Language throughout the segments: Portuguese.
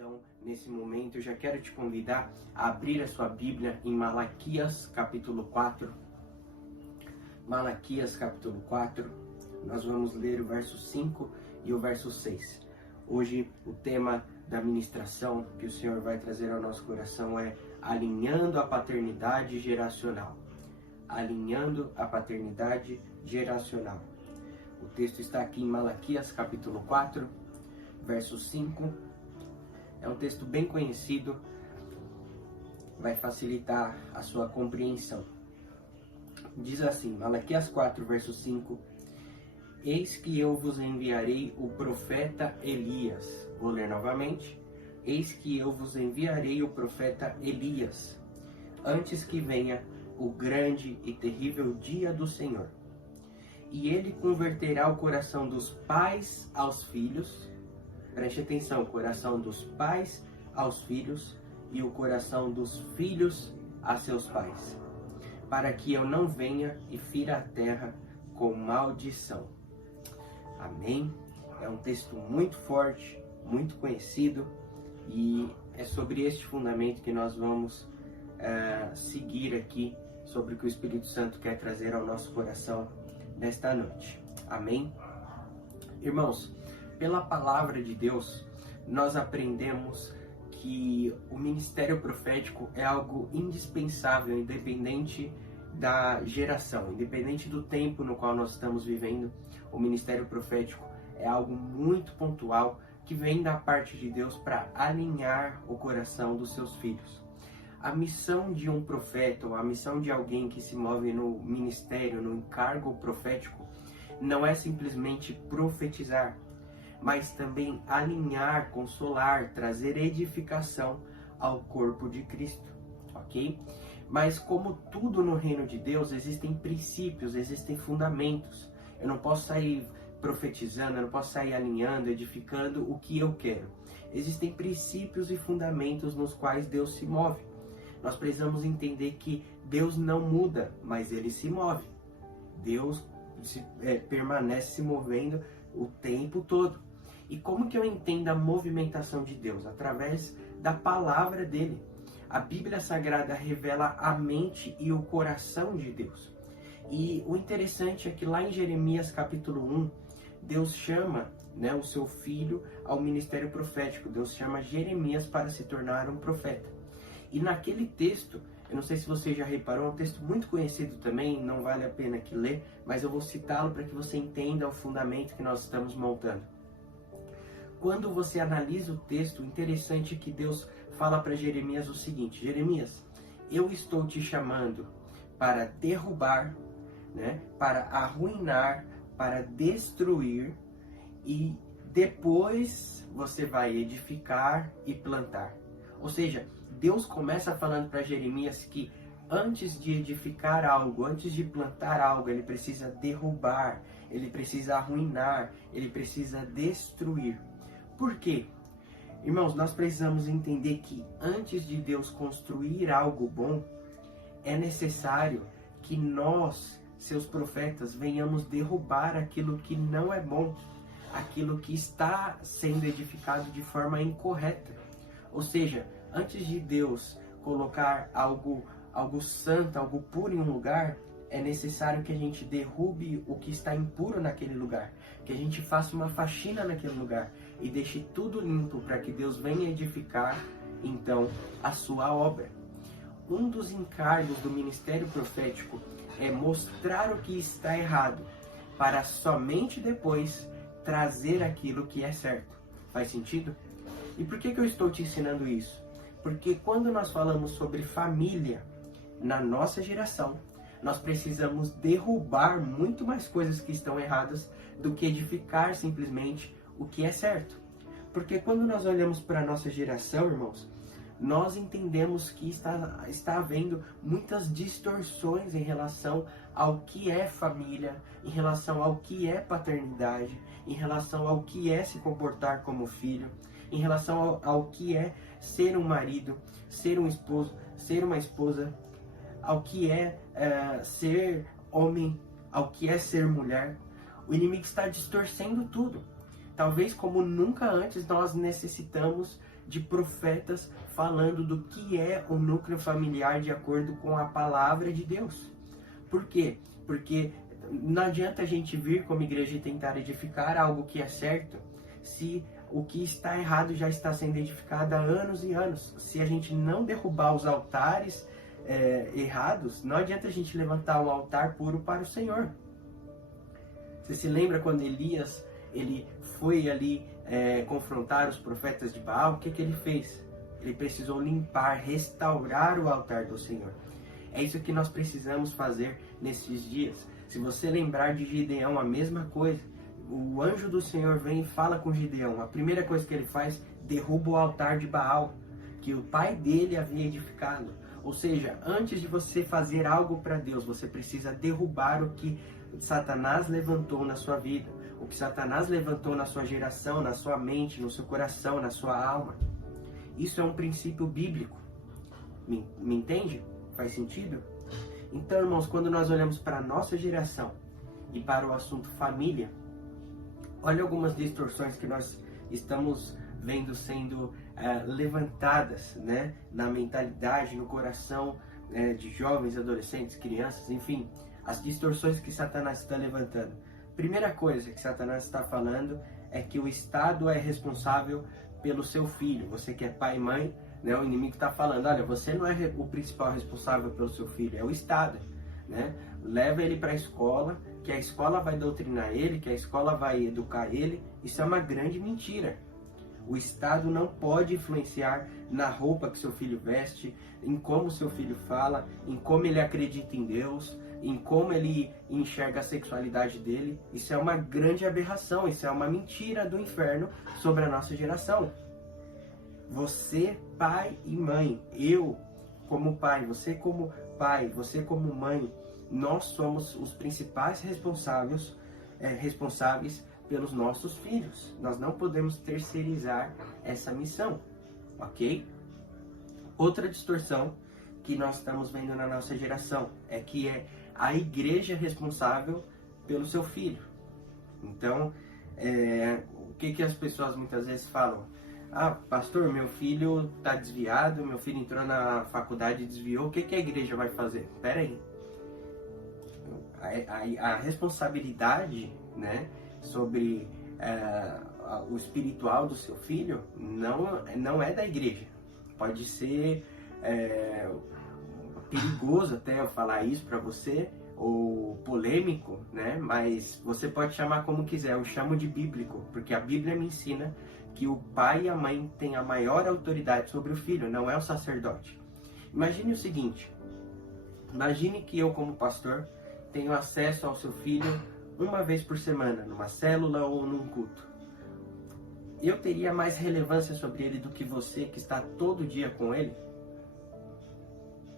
Então, nesse momento, eu já quero te convidar a abrir a sua Bíblia em Malaquias, capítulo 4. Malaquias, capítulo 4. Nós vamos ler o verso 5 e o verso 6. Hoje, o tema da ministração que o Senhor vai trazer ao nosso coração é alinhando a paternidade geracional. Alinhando a paternidade geracional. O texto está aqui em Malaquias, capítulo 4, verso 5. É um texto bem conhecido, vai facilitar a sua compreensão. Diz assim, Malaquias 4, verso 5: Eis que eu vos enviarei o profeta Elias. Vou ler novamente. Eis que eu vos enviarei o profeta Elias, antes que venha o grande e terrível dia do Senhor. E ele converterá o coração dos pais aos filhos. Preste atenção, o coração dos pais aos filhos e o coração dos filhos a seus pais, para que eu não venha e fira a terra com maldição. Amém? É um texto muito forte, muito conhecido, e é sobre este fundamento que nós vamos seguir aqui, sobre o que o Espírito Santo quer trazer ao nosso coração nesta noite. Amém? Irmãos, pela palavra de Deus, nós aprendemos que o ministério profético é algo indispensável, independente da geração, independente do tempo no qual nós estamos vivendo. O ministério profético é algo muito pontual que vem da parte de Deus para alinhar o coração dos seus filhos. A missão de um profeta, ou a missão de alguém que se move no ministério, no encargo profético, não é simplesmente profetizar, mas também alinhar, consolar, trazer edificação ao corpo de Cristo, ok? Mas como tudo no reino de Deus, existem princípios, existem fundamentos. Eu não posso sair profetizando, eu não posso sair alinhando, edificando o que eu quero. Existem princípios e fundamentos nos quais Deus se move. Nós precisamos entender que Deus não muda, mas Ele se move. Deus permanece se movendo o tempo todo. E como que eu entendo a movimentação de Deus? Através da palavra dele. A Bíblia Sagrada revela a mente e o coração de Deus. E o interessante é que lá em Jeremias capítulo 1, Deus chama o seu filho ao ministério profético. Deus chama Jeremias para se tornar um profeta. E naquele texto, eu não sei se você já reparou, é um texto muito conhecido também, não vale a pena que ler, mas eu vou citá-lo para que você entenda o fundamento que nós estamos montando. Quando você analisa o texto, o interessante é que Deus fala para Jeremias o seguinte: Jeremias, eu estou te chamando para derrubar, para arruinar, para destruir, e depois você vai edificar e plantar. Ou seja, Deus começa falando para Jeremias que antes de edificar algo, antes de plantar algo, ele precisa derrubar, ele precisa arruinar, ele precisa destruir. Por quê? Irmãos, nós precisamos entender que antes de Deus construir algo bom, é necessário que nós, seus profetas, venhamos derrubar aquilo que não é bom, aquilo que está sendo edificado de forma incorreta. Ou seja, antes de Deus colocar algo santo, algo puro em um lugar, é necessário que a gente derrube o que está impuro naquele lugar, que a gente faça uma faxina naquele lugar e deixe tudo limpo para que Deus venha edificar, então, a sua obra. Um dos encargos do ministério profético é mostrar o que está errado, para somente depois trazer aquilo que é certo. Faz sentido? E por que eu estou te ensinando isso? Porque quando nós falamos sobre família, na nossa geração, nós precisamos derrubar muito mais coisas que estão erradas do que edificar simplesmente o que é certo. Porque quando nós olhamos para a nossa geração, irmãos, nós entendemos que está havendo muitas distorções em relação ao que é família, em relação ao que é paternidade, em relação ao que é se comportar como filho, em relação ao que é ser um marido, ser um esposo, ser uma esposa, ao que é ser homem, ao que é ser mulher. O inimigo está distorcendo tudo. talvez como nunca antes nós necessitamos de profetas falando do que é o núcleo familiar de acordo com a palavra de Deus. Por quê? Porque não adianta a gente vir como igreja e tentar edificar algo que é certo, se o que está errado já está sendo edificado há anos e anos. Se a gente não derrubar os altares errados, não adianta a gente levantar um altar puro para o Senhor. Você se lembra quando Elias ele foi ali confrontar os profetas de Baal? O que ele fez? Ele precisou limpar, restaurar o altar do Senhor. É isso que nós precisamos fazer nesses dias. Se você lembrar de Gideão, a mesma coisa. O anjo do Senhor vem e fala com Gideão. A primeira coisa que ele faz, derruba o altar de Baal, que o pai dele havia edificado. Ou seja, antes de você fazer algo para Deus, você precisa derrubar o que Satanás levantou na sua vida, o que Satanás levantou na sua geração, na sua mente, no seu coração, na sua alma. Isso é um princípio bíblico. Me entende? Faz sentido? Então, irmãos, quando nós olhamos para a nossa geração e para o assunto família, olha algumas distorções que nós estamos vendo sendo levantadas, né, na mentalidade, no coração de jovens, adolescentes, crianças, enfim, as distorções que Satanás está levantando. Primeira coisa que Satanás está falando é que o Estado é responsável pelo seu filho. Você que é pai e mãe, né, o inimigo está falando, olha, você não é o principal responsável pelo seu filho, é o Estado, né? Leva ele para a escola, que a escola vai doutrinar ele, que a escola vai educar ele. Isso é uma grande mentira. O Estado não pode influenciar na roupa que seu filho veste, em como seu filho fala, em como ele acredita em Deus, em como ele enxerga a sexualidade dele. Isso é uma grande aberração, isso é uma mentira do inferno sobre a nossa geração. Você, pai e mãe, eu como pai, você como mãe, nós somos os principais responsáveis pelos nossos filhos. Nós não podemos terceirizar essa missão, ok? Outra distorção que nós estamos vendo na nossa geração é que é a igreja responsável pelo seu filho. Então, o que as pessoas muitas vezes falam? Ah, pastor, meu filho está desviado, meu filho entrou na faculdade e desviou, o que a igreja vai fazer? Espera aí. A responsabilidade, né, sobre o espiritual do seu filho não é da igreja. Pode ser perigoso até eu falar isso para você, ou polêmico, né? Mas você pode chamar como quiser, eu chamo de bíblico, porque a Bíblia me ensina que o pai e a mãe têm a maior autoridade sobre o filho, não é o sacerdote. Imagine o seguinte, imagine que eu como pastor tenho acesso ao seu filho uma vez por semana, numa célula ou num culto. Eu teria mais relevância sobre ele do que você que está todo dia com ele?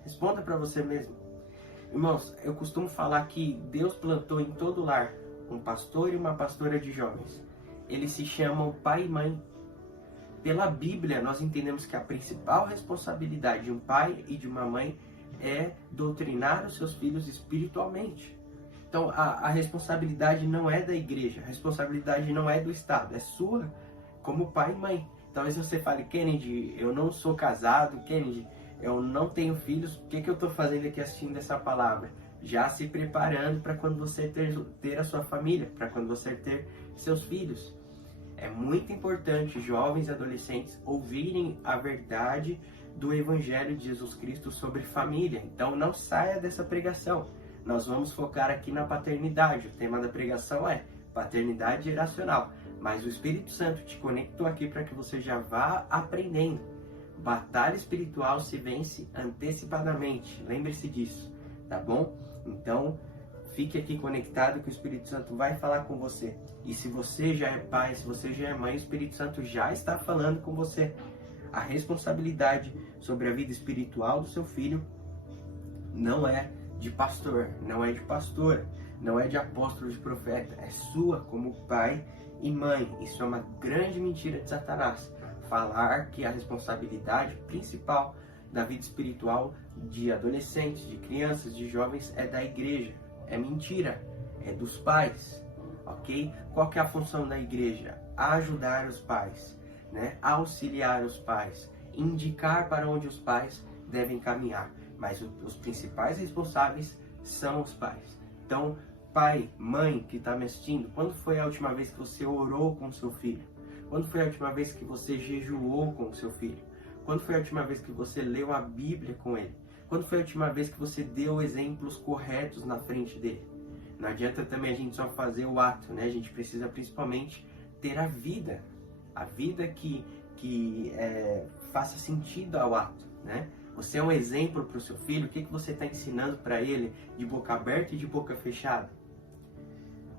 Responda para você mesmo. Irmãos, eu costumo falar que Deus plantou em todo lar um pastor e uma pastora de jovens. Eles se chamam pai e mãe. Pela Bíblia, nós entendemos que a principal responsabilidade de um pai e de uma mãe é doutrinar os seus filhos espiritualmente. Então, a responsabilidade não é da igreja, a responsabilidade não é do Estado, é sua como pai e mãe. Talvez você fale, Kennedy, eu não sou casado, Kennedy, eu não tenho filhos, o que eu estou fazendo aqui assistindo essa palavra? Já se preparando para quando você ter a sua família, para quando você ter seus filhos. É muito importante, jovens e adolescentes, ouvirem a verdade do Evangelho de Jesus Cristo sobre família. Então não saia dessa pregação. Nós vamos focar aqui na paternidade. O tema da pregação é paternidade geracional. Mas o Espírito Santo te conectou aqui para que você já vá aprendendo. Batalha espiritual se vence antecipadamente. Lembre-se disso, tá bom? Então, fique aqui conectado que o Espírito Santo vai falar com você. E se você já é pai, se você já é mãe, o Espírito Santo já está falando com você. A responsabilidade sobre a vida espiritual do seu filho não é de pastor, não é de pastora, não é de apóstolo, de profeta. É sua como pai e mãe. Isso é uma grande mentira de Satanás. Falar que a responsabilidade principal da vida espiritual de adolescentes, de crianças, de jovens é da igreja. É mentira, é dos pais, ok? Qual que é a função da igreja? Ajudar os pais, né? Auxiliar os pais, indicar para onde os pais devem caminhar. Mas os principais responsáveis são os pais. Então, pai, mãe que está me assistindo, quando foi a última vez que você orou com seu filho? Quando foi a última vez que você jejuou com seu filho? Quando foi a última vez que você leu a Bíblia com ele? Quando foi a última vez que você deu exemplos corretos na frente dele? Não adianta também a gente só fazer o ato, né? A gente precisa principalmente ter a vida que faça sentido ao ato, né? Você é um exemplo para o seu filho. O que você está ensinando para ele de boca aberta e de boca fechada?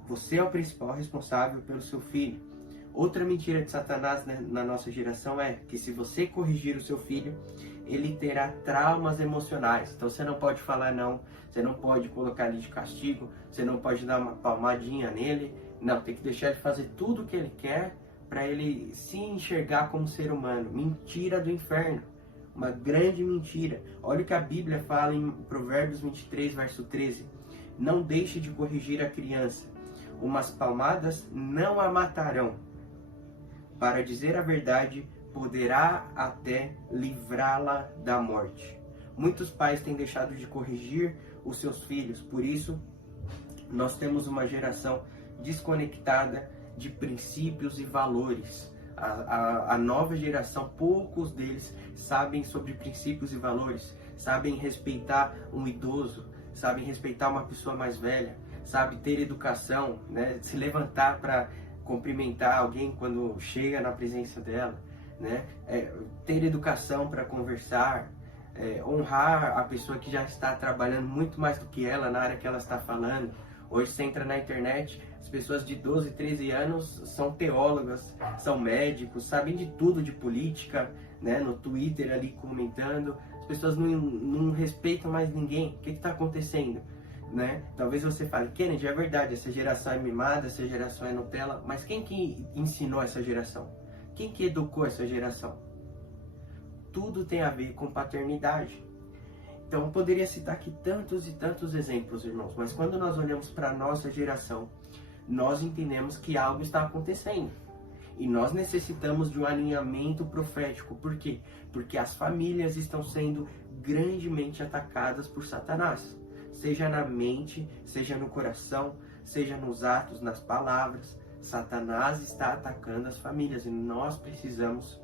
Você é o principal responsável pelo seu filho. Outra mentira de Satanás, né, na nossa geração é que se você corrigir o seu filho, ele terá traumas emocionais. Então você não pode falar não, você não pode colocar ele de castigo, você não pode dar uma palmadinha nele. Não, tem que deixar ele fazer tudo o que ele quer para ele se enxergar como ser humano. Mentira do inferno. Uma grande mentira. Olha o que a Bíblia fala em Provérbios 23, verso 13. Não deixe de corrigir a criança. Umas palmadas não a matarão. Para dizer a verdade, poderá até livrá-la da morte. Muitos pais têm deixado de corrigir os seus filhos. Por isso, nós temos uma geração desconectada de princípios e valores. A nova geração, poucos deles sabem sobre princípios e valores, sabem respeitar um idoso, sabem respeitar uma pessoa mais velha, sabem ter educação, né? Se levantar para cumprimentar alguém quando chega na presença dela, né? Ter educação para conversar, honrar a pessoa que já está trabalhando muito mais do que ela na área que ela está falando. Hoje você entra na internet, as pessoas de 12, 13 anos são teólogas, são médicos, sabem de tudo de política, né? No Twitter ali comentando. As pessoas não respeitam mais ninguém. O que está acontecendo? Né? Talvez você fale, Kennedy, é verdade, essa geração é mimada, essa geração é Nutella, mas quem que ensinou essa geração? Quem que educou essa geração? Tudo tem a ver com paternidade. Então, eu poderia citar aqui tantos e tantos exemplos, irmãos, mas quando nós olhamos para a nossa geração, nós entendemos que algo está acontecendo. E nós necessitamos de um alinhamento profético. Por quê? Porque as famílias estão sendo grandemente atacadas por Satanás. Seja na mente, seja no coração, seja nos atos, nas palavras. Satanás está atacando as famílias e nós precisamos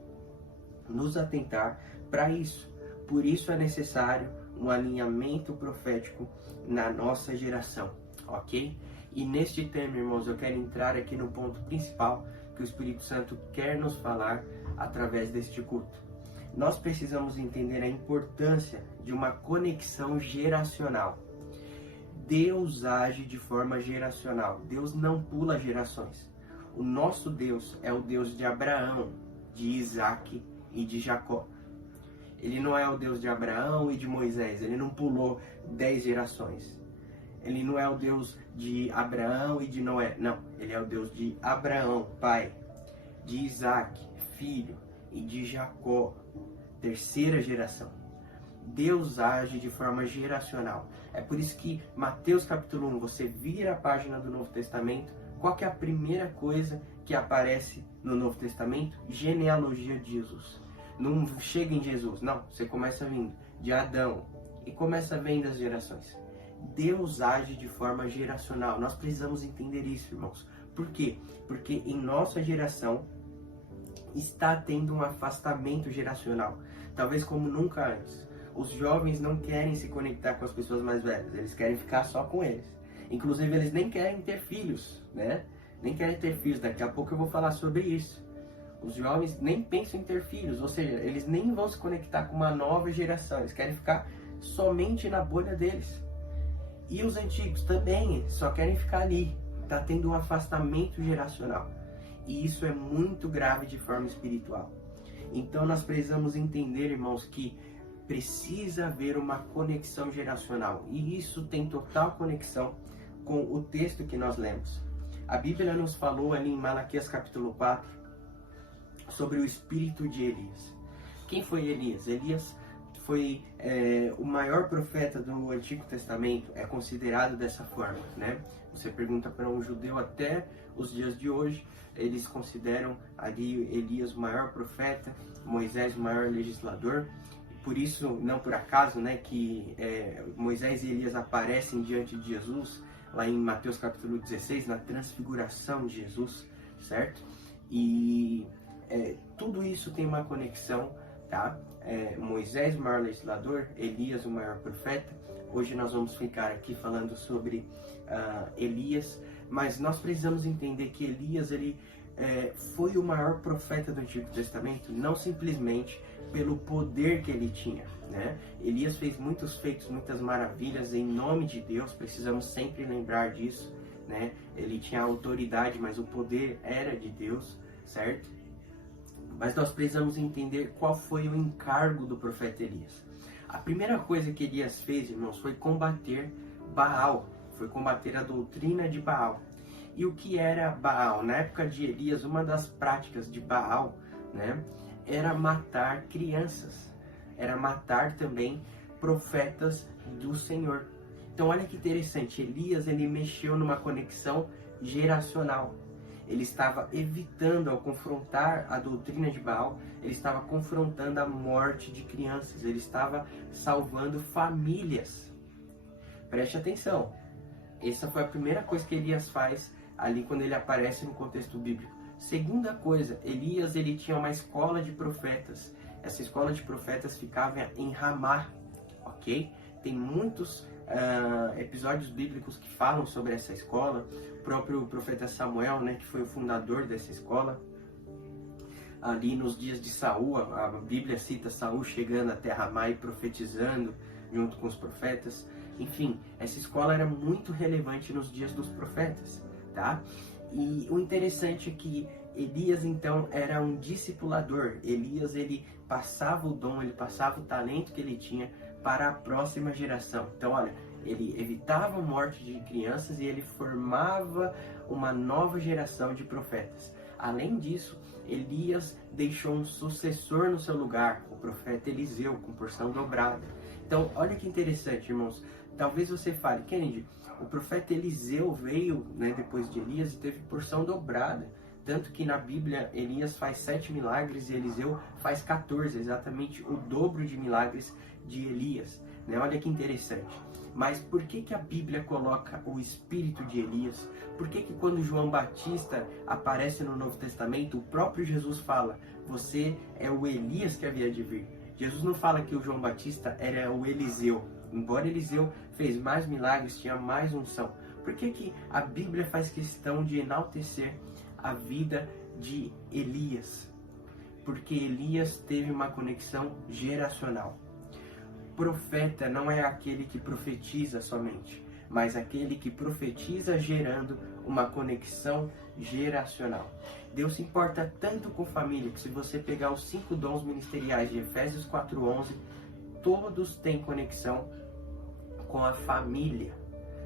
nos atentar para isso. Por isso é necessário um alinhamento profético na nossa geração, ok? E neste tema, irmãos, eu quero entrar aqui no ponto principal que o Espírito Santo quer nos falar através deste culto. Nós precisamos entender a importância de uma conexão geracional. Deus age de forma geracional. Deus não pula gerações. O nosso Deus é o Deus de Abraão, de Isaac e de Jacó. Ele não é o Deus de Abraão e de Moisés. Ele não pulou 10 gerações. Ele não é o Deus de Abraão e de Noé. Não, ele é o Deus de Abraão, pai, de Isaac, filho, e de Jacó, terceira geração. Deus age de forma geracional. É por isso que Mateus capítulo 1, você vira a página do Novo Testamento, qual que é a primeira coisa que aparece no Novo Testamento? Genealogia de Jesus. Não chega em Jesus, não. Você começa vindo de Adão e começa vendo as gerações. Deus age de forma geracional. Nós precisamos entender isso, irmãos. Por quê? Porque em nossa geração está tendo um afastamento geracional. Talvez como nunca antes. Os jovens não querem se conectar com as pessoas mais velhas. Eles querem ficar só com eles. Inclusive, eles nem querem ter filhos, né? Nem querem ter filhos. Daqui a pouco eu vou falar sobre isso. Os jovens nem pensam em ter filhos, ou seja, eles nem vão se conectar com uma nova geração, eles querem ficar somente na bolha deles. E os antigos também só querem ficar ali, está tendo um afastamento geracional. E isso é muito grave de forma espiritual. Então nós precisamos entender, irmãos, que precisa haver uma conexão geracional. E isso tem total conexão com o texto que nós lemos. A Bíblia nos falou ali em Malaquias capítulo 4, sobre o espírito de Elias. Quem foi Elias? Elias foi o maior profeta do Antigo Testamento, é considerado dessa forma, né? Você pergunta para um judeu até os dias de hoje, eles consideram ali Elias o maior profeta, Moisés o maior legislador. Por isso, não por acaso, né, que Moisés e Elias aparecem diante de Jesus, lá em Mateus capítulo 16, na transfiguração de Jesus, certo? E tudo isso tem uma conexão, tá? Moisés o maior legislador, Elias o maior profeta. Hoje nós vamos ficar aqui falando sobre Elias, mas nós precisamos entender que Elias ele foi o maior profeta do Antigo Testamento, não simplesmente pelo poder que ele tinha, né? Elias fez muitos feitos, muitas maravilhas em nome de Deus, precisamos sempre lembrar disso, né? Ele tinha autoridade, mas o poder era de Deus, certo? Mas nós precisamos entender qual foi o encargo do profeta Elias. A primeira coisa que Elias fez, irmãos, foi combater Baal, foi combater a doutrina de Baal. E o que era Baal? Na época de Elias, uma das práticas de Baal, né, era matar crianças, era matar também profetas do Senhor. Então olha que interessante, Elias ele mexeu numa conexão geracional. Ele estava evitando, ao confrontar a doutrina de Baal, ele estava confrontando a morte de crianças, ele estava salvando famílias. Preste atenção, essa foi a primeira coisa que Elias faz ali quando ele aparece no contexto bíblico. Segunda coisa, Elias ele tinha uma escola de profetas. Essa escola de profetas ficava em Ramá, ok? Tem muitos episódios bíblicos que falam sobre essa escola. O próprio profeta Samuel, né, que foi o fundador dessa escola. Ali nos dias de Saul, a Bíblia cita Saul chegando até Ramá e profetizando junto com os profetas. Enfim, essa escola era muito relevante nos dias dos profetas, tá? E o interessante é que Elias, então, era um discipulador. Elias, ele passava o dom, ele passava o talento que ele tinha para a próxima geração. Então, olha, ele evitava a morte de crianças e ele formava uma nova geração de profetas. Além disso, Elias deixou um sucessor no seu lugar, o profeta Eliseu, com porção dobrada. Então, olha que interessante, irmãos. Talvez você fale, Kennedy, o profeta Eliseu veio, né, depois de Elias e teve porção dobrada. Tanto que na Bíblia Elias faz 7 milagres e Eliseu faz 14, exatamente o dobro de milagres de Elias. Né? Olha que interessante. Mas por que a Bíblia coloca o espírito de Elias? Por que quando João Batista aparece no Novo Testamento, o próprio Jesus fala, você é o Elias que havia de vir? Jesus não fala que o João Batista era o Eliseu. Embora Eliseu fez mais milagres, tinha mais unção. Por que a Bíblia faz questão de enaltecer a vida de Elias? Porque Elias teve uma conexão geracional. Profeta não é aquele que profetiza somente, mas aquele que profetiza gerando uma conexão geracional. Deus se importa tanto com família que se você pegar os 5 dons ministeriais de Efésios 4:11, todos têm conexão com a família,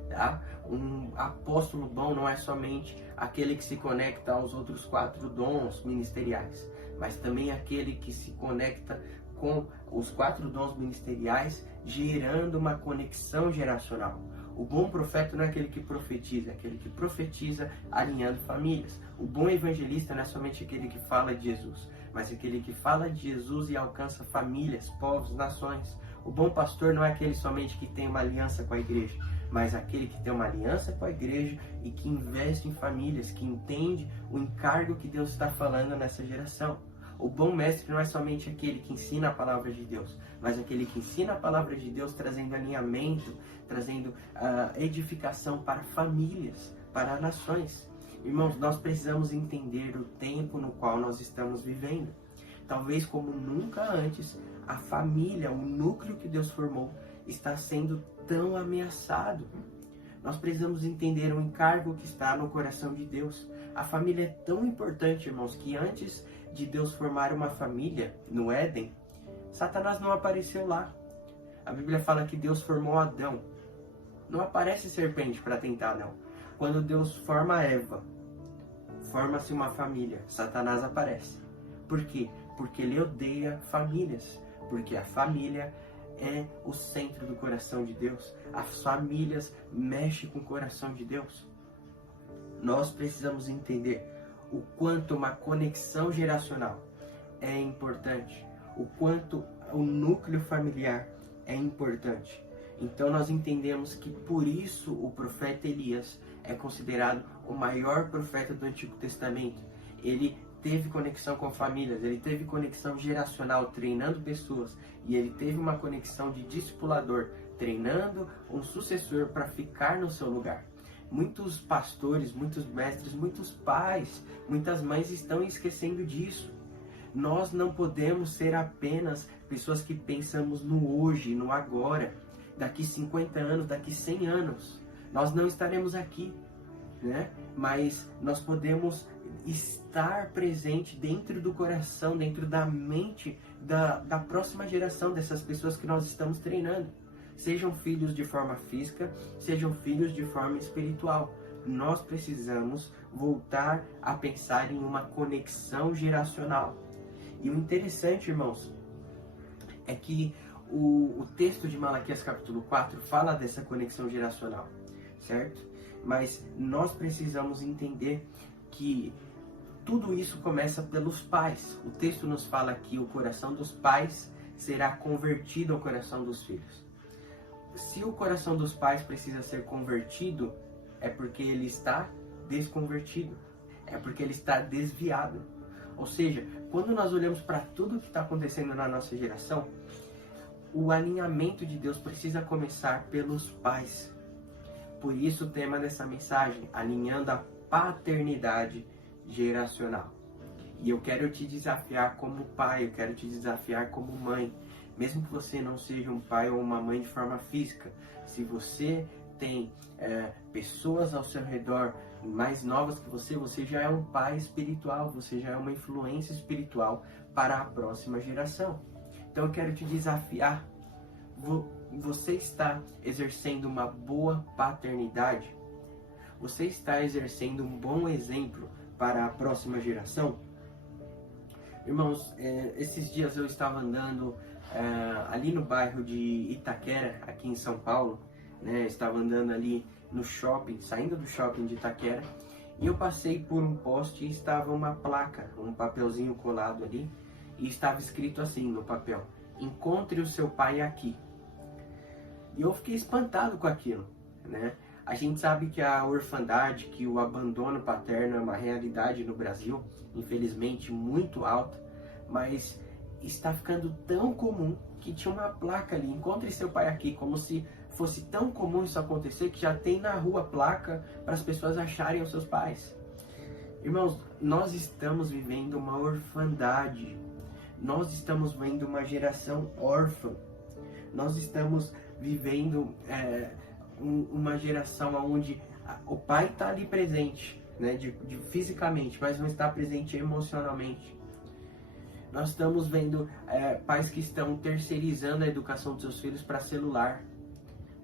tá? Um apóstolo bom não é somente aquele que se conecta aos outros 4 dons ministeriais, mas também aquele que se conecta com os 4 dons ministeriais, gerando uma conexão geracional. O bom profeta não é aquele que profetiza, é aquele que profetiza alinhando famílias. O bom evangelista não é somente aquele que fala de Jesus, mas aquele que fala de Jesus e alcança famílias, povos, nações. O bom pastor não é aquele somente que tem uma aliança com a igreja, mas aquele que tem uma aliança com a igreja e que investe em famílias, que entende o encargo que Deus está falando nessa geração. O bom mestre não é somente aquele que ensina a palavra de Deus, mas aquele que ensina a palavra de Deus trazendo alinhamento, trazendo edificação para famílias, para nações. Irmãos, nós precisamos entender o tempo no qual nós estamos vivendo. Talvez como nunca antes, a família, o núcleo que Deus formou, está sendo tão ameaçado. Nós precisamos entender o encargo que está no coração de Deus. A família é tão importante, irmãos, que antes de Deus formar uma família no Éden, Satanás não apareceu lá. A Bíblia fala que Deus formou Adão. Não aparece serpente para tentar Adão. Quando Deus forma Eva, forma-se uma família. Satanás aparece. Por quê? Porque ele odeia famílias. Porque a família é o centro do coração de Deus. As famílias mexem com o coração de Deus. Nós precisamos entender o quanto uma conexão geracional é importante, o quanto o núcleo familiar é importante. Então nós entendemos que por isso o profeta Elias é considerado o maior profeta do Antigo Testamento. Ele teve conexão com famílias, ele teve conexão geracional, treinando pessoas, e ele teve uma conexão de discipulador, treinando um sucessor para ficar no seu lugar. Muitos pastores, muitos mestres, muitos pais, muitas mães estão esquecendo disso. Nós não podemos ser apenas pessoas que pensamos no hoje, no agora. Daqui 50 anos, daqui 100 anos, nós não estaremos aqui, né? Mas nós podemos estar presente dentro do coração, dentro da mente da próxima geração dessas pessoas que nós estamos treinando. Sejam filhos de forma física, sejam filhos de forma espiritual. Nós precisamos voltar a pensar em uma conexão geracional. E o interessante, irmãos, é que o texto de Malaquias capítulo 4 fala dessa conexão geracional, certo? Mas nós precisamos entender que tudo isso começa pelos pais. O texto nos fala que o coração dos pais será convertido ao coração dos filhos. Se o coração dos pais precisa ser convertido, é porque ele está desconvertido, é porque ele está desviado. Ou seja, quando nós olhamos para tudo que está acontecendo na nossa geração, o alinhamento de Deus precisa começar pelos pais. Por isso o tema dessa mensagem, alinhando a paternidade geracional. E eu quero te desafiar como pai, eu quero te desafiar como mãe. Mesmo que você não seja um pai ou uma mãe de forma física, se você tem pessoas ao seu redor mais novas que você já é um pai espiritual, você já é uma influência espiritual para a próxima geração. Então eu quero te desafiar. Você está exercendo uma boa paternidade? Você está exercendo um bom exemplo para a próxima geração? Irmãos, esses dias eu estava andando ali no bairro de Itaquera, aqui em São Paulo, né? Estava andando ali no shopping, saindo do shopping de Itaquera, e eu passei por um poste e estava uma placa, um papelzinho colado ali, e estava escrito assim no papel: encontre o seu pai aqui. E eu fiquei espantado com aquilo, né? A gente sabe que a orfandade, que o abandono paterno é uma realidade no Brasil, infelizmente muito alta, mas está ficando tão comum que tinha uma placa ali: encontre seu pai aqui, como se fosse tão comum isso acontecer que já tem na rua placa para as pessoas acharem os seus pais. Irmãos, nós estamos vivendo uma orfandade, nós estamos vendo uma geração órfã, nós estamos vivendo uma geração onde o pai está ali presente, né, fisicamente, mas não está presente emocionalmente. Nós estamos vendo pais que estão terceirizando a educação dos seus filhos para celular,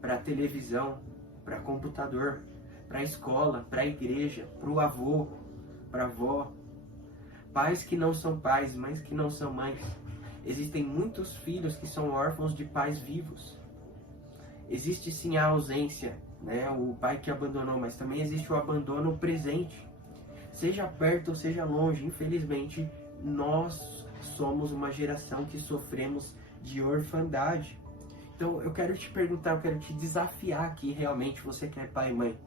para televisão, para computador, para a escola, para a igreja, para o avô, para a avó. Pais que não são pais, mães que não são mães. Existem muitos filhos que são órfãos de pais vivos. Existe sim a ausência, né? O pai que abandonou, mas também existe o abandono presente. Seja perto ou seja longe, infelizmente, nós somos uma geração que sofremos de orfandade. Então eu quero te perguntar, eu quero te desafiar aqui, realmente, você que é pai e mãe.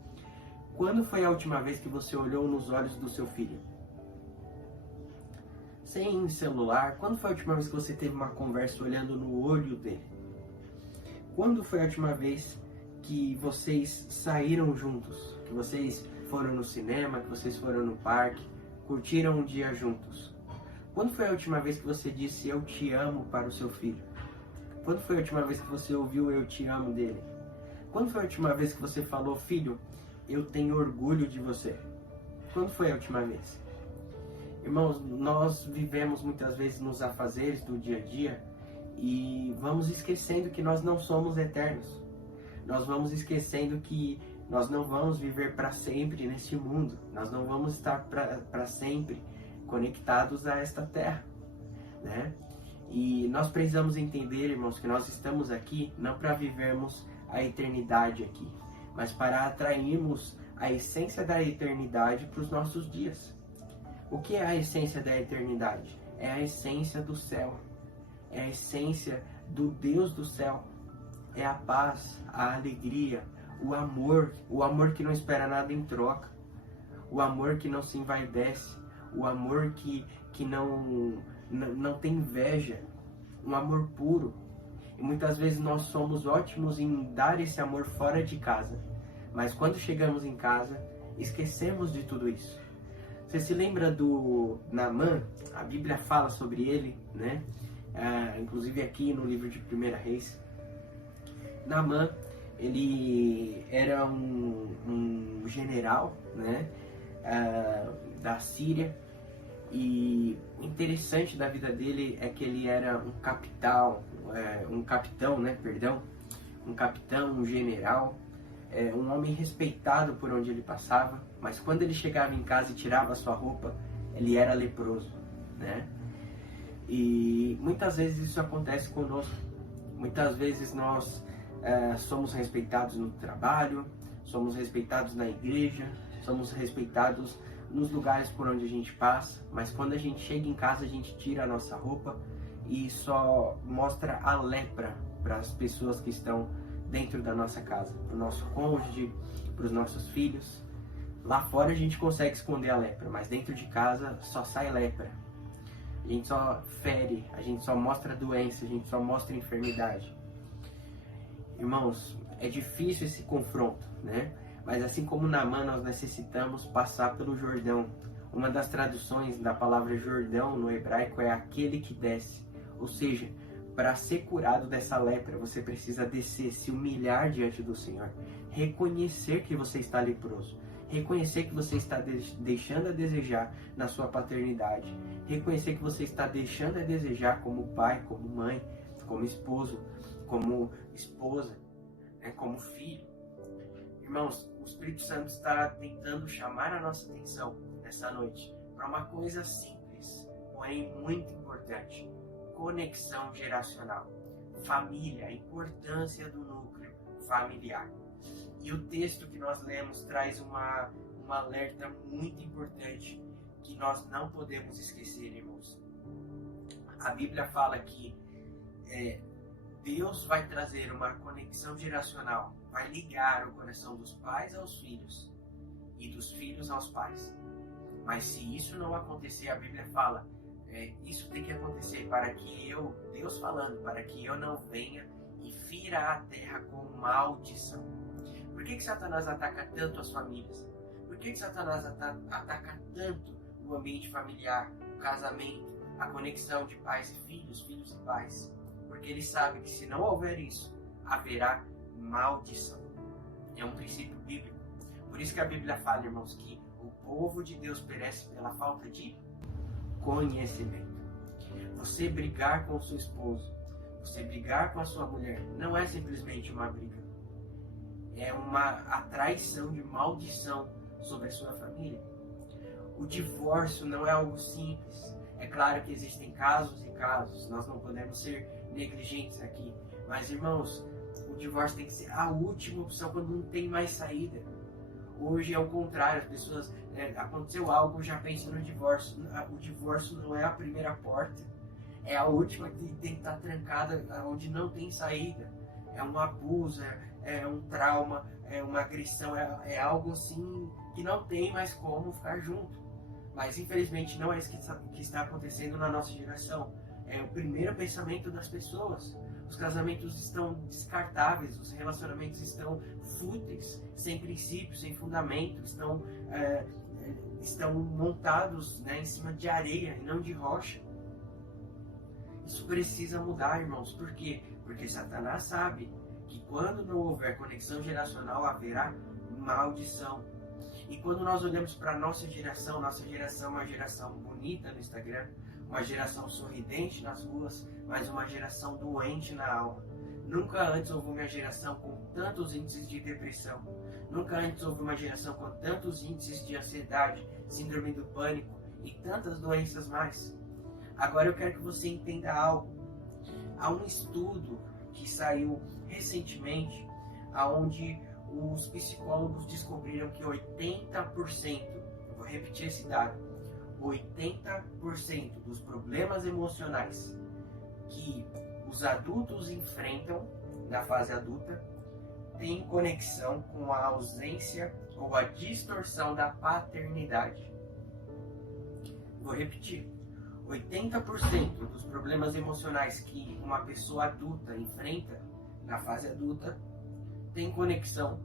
Quando foi a última vez que você olhou nos olhos do seu filho? Sem celular. Quando foi a última vez que você teve uma conversa olhando no olho dele? Quando foi a última vez que vocês saíram juntos? Que vocês foram no cinema, que vocês foram no parque, curtiram um dia juntos? Quando foi a última vez que você disse eu te amo para o seu filho? Quando foi a última vez que você ouviu eu te amo dele? Quando foi a última vez que você falou, filho, eu tenho orgulho de você? Quando foi a última vez? Irmãos, nós vivemos muitas vezes nos afazeres do dia a dia e vamos esquecendo que nós não somos eternos. Nós vamos esquecendo que nós não vamos viver para sempre neste mundo. Nós não vamos estar para sempre conectados a esta terra, né? E nós precisamos entender, irmãos, que nós estamos aqui não para vivermos a eternidade aqui, mas para atrairmos a essência da eternidade para os nossos dias. O que é a essência da eternidade? É a essência do céu, é a essência do Deus do céu, é a paz, a alegria, o amor que não espera nada em troca, o amor que não se envaidece, o amor que não tem inveja, um amor puro. E muitas vezes nós somos ótimos em dar esse amor fora de casa, mas quando chegamos em casa, esquecemos de tudo isso. Você se lembra do Naamã? A Bíblia fala sobre ele, né? Inclusive aqui no livro de 1 Reis. Naamã, ele era um general, né? Da Síria. E o interessante da vida dele é que ele era um capitão, um general, um homem respeitado por onde ele passava, mas quando ele chegava em casa e tirava a sua roupa, ele era leproso, né? E muitas vezes isso acontece conosco. Muitas vezes nós somos respeitados no trabalho, somos respeitados na igreja, somos respeitados nos lugares por onde a gente passa, mas quando a gente chega em casa, a gente tira a nossa roupa e só mostra a lepra para as pessoas que estão dentro da nossa casa, para o nosso cônjuge, para os nossos filhos. Lá fora a gente consegue esconder a lepra, mas dentro de casa só sai lepra. A gente só fere, a gente só mostra doença, a gente só mostra enfermidade. Irmãos, é difícil esse confronto, né? Mas assim como Naamã, nós necessitamos passar pelo Jordão. Uma das traduções da palavra Jordão no hebraico é aquele que desce. Ou seja, para ser curado dessa lepra, você precisa descer, se humilhar diante do Senhor. Reconhecer que você está leproso. Reconhecer que você está deixando a desejar na sua paternidade. Reconhecer que você está deixando a desejar como pai, como mãe, como esposo, como esposa, como filho. Irmãos, o Espírito Santo está tentando chamar a nossa atenção nessa noite para uma coisa simples, porém muito importante: conexão geracional, família, a importância do núcleo familiar. E o texto que nós lemos traz um alerta muito importante que nós não podemos esquecer, irmãos. A Bíblia fala que Deus vai trazer uma conexão geracional, vai ligar o coração dos pais aos filhos e dos filhos aos pais. Mas se isso não acontecer, a Bíblia fala, isso tem que acontecer para que Deus falando, para que eu não venha e fira a terra com maldição. Por que Satanás ataca tanto as famílias? Por que Satanás ataca tanto o ambiente familiar, o casamento, a conexão de pais e filhos, filhos e pais? Porque ele sabe que se não houver isso, haverá maldição. É um princípio bíblico. Por isso que a Bíblia fala, irmãos, que o povo de Deus perece pela falta de conhecimento. Você brigar com o seu esposo, você brigar com a sua mulher, não é simplesmente uma briga. É uma atraição de maldição sobre a sua família. O divórcio não é algo simples. É claro que existem casos e casos, nós não podemos ser negligentes aqui. Mas, irmãos, o divórcio tem que ser a última opção quando não tem mais saída. Hoje é o contrário, as pessoas, aconteceu algo, já pensam no divórcio. O divórcio não é a primeira porta, é a última que tem que estar trancada, onde não tem saída. É um abuso, é um trauma, é uma agressão, é algo assim que não tem mais como ficar junto. Mas infelizmente não é isso que está acontecendo na nossa geração. É o primeiro pensamento das pessoas. Os casamentos estão descartáveis, os relacionamentos estão fúteis, sem princípios, sem fundamento, estão montados, em cima de areia e não de rocha. Isso precisa mudar, irmãos. Por quê? Porque Satanás sabe que quando não houver conexão geracional, haverá maldição. E quando nós olhamos para a nossa geração é uma geração bonita no Instagram, uma geração sorridente nas ruas, mas uma geração doente na alma. Nunca antes houve uma geração com tantos índices de depressão. Nunca antes houve uma geração com tantos índices de ansiedade, síndrome do pânico e tantas doenças mais. Agora eu quero que você entenda algo. Há um estudo que saiu recentemente, onde os psicólogos descobriram que 80%, eu vou repetir esse dado, 80% dos problemas emocionais que os adultos enfrentam na fase adulta tem conexão com a ausência ou a distorção da paternidade. Vou repetir. 80% dos problemas emocionais que uma pessoa adulta enfrenta na fase adulta tem conexão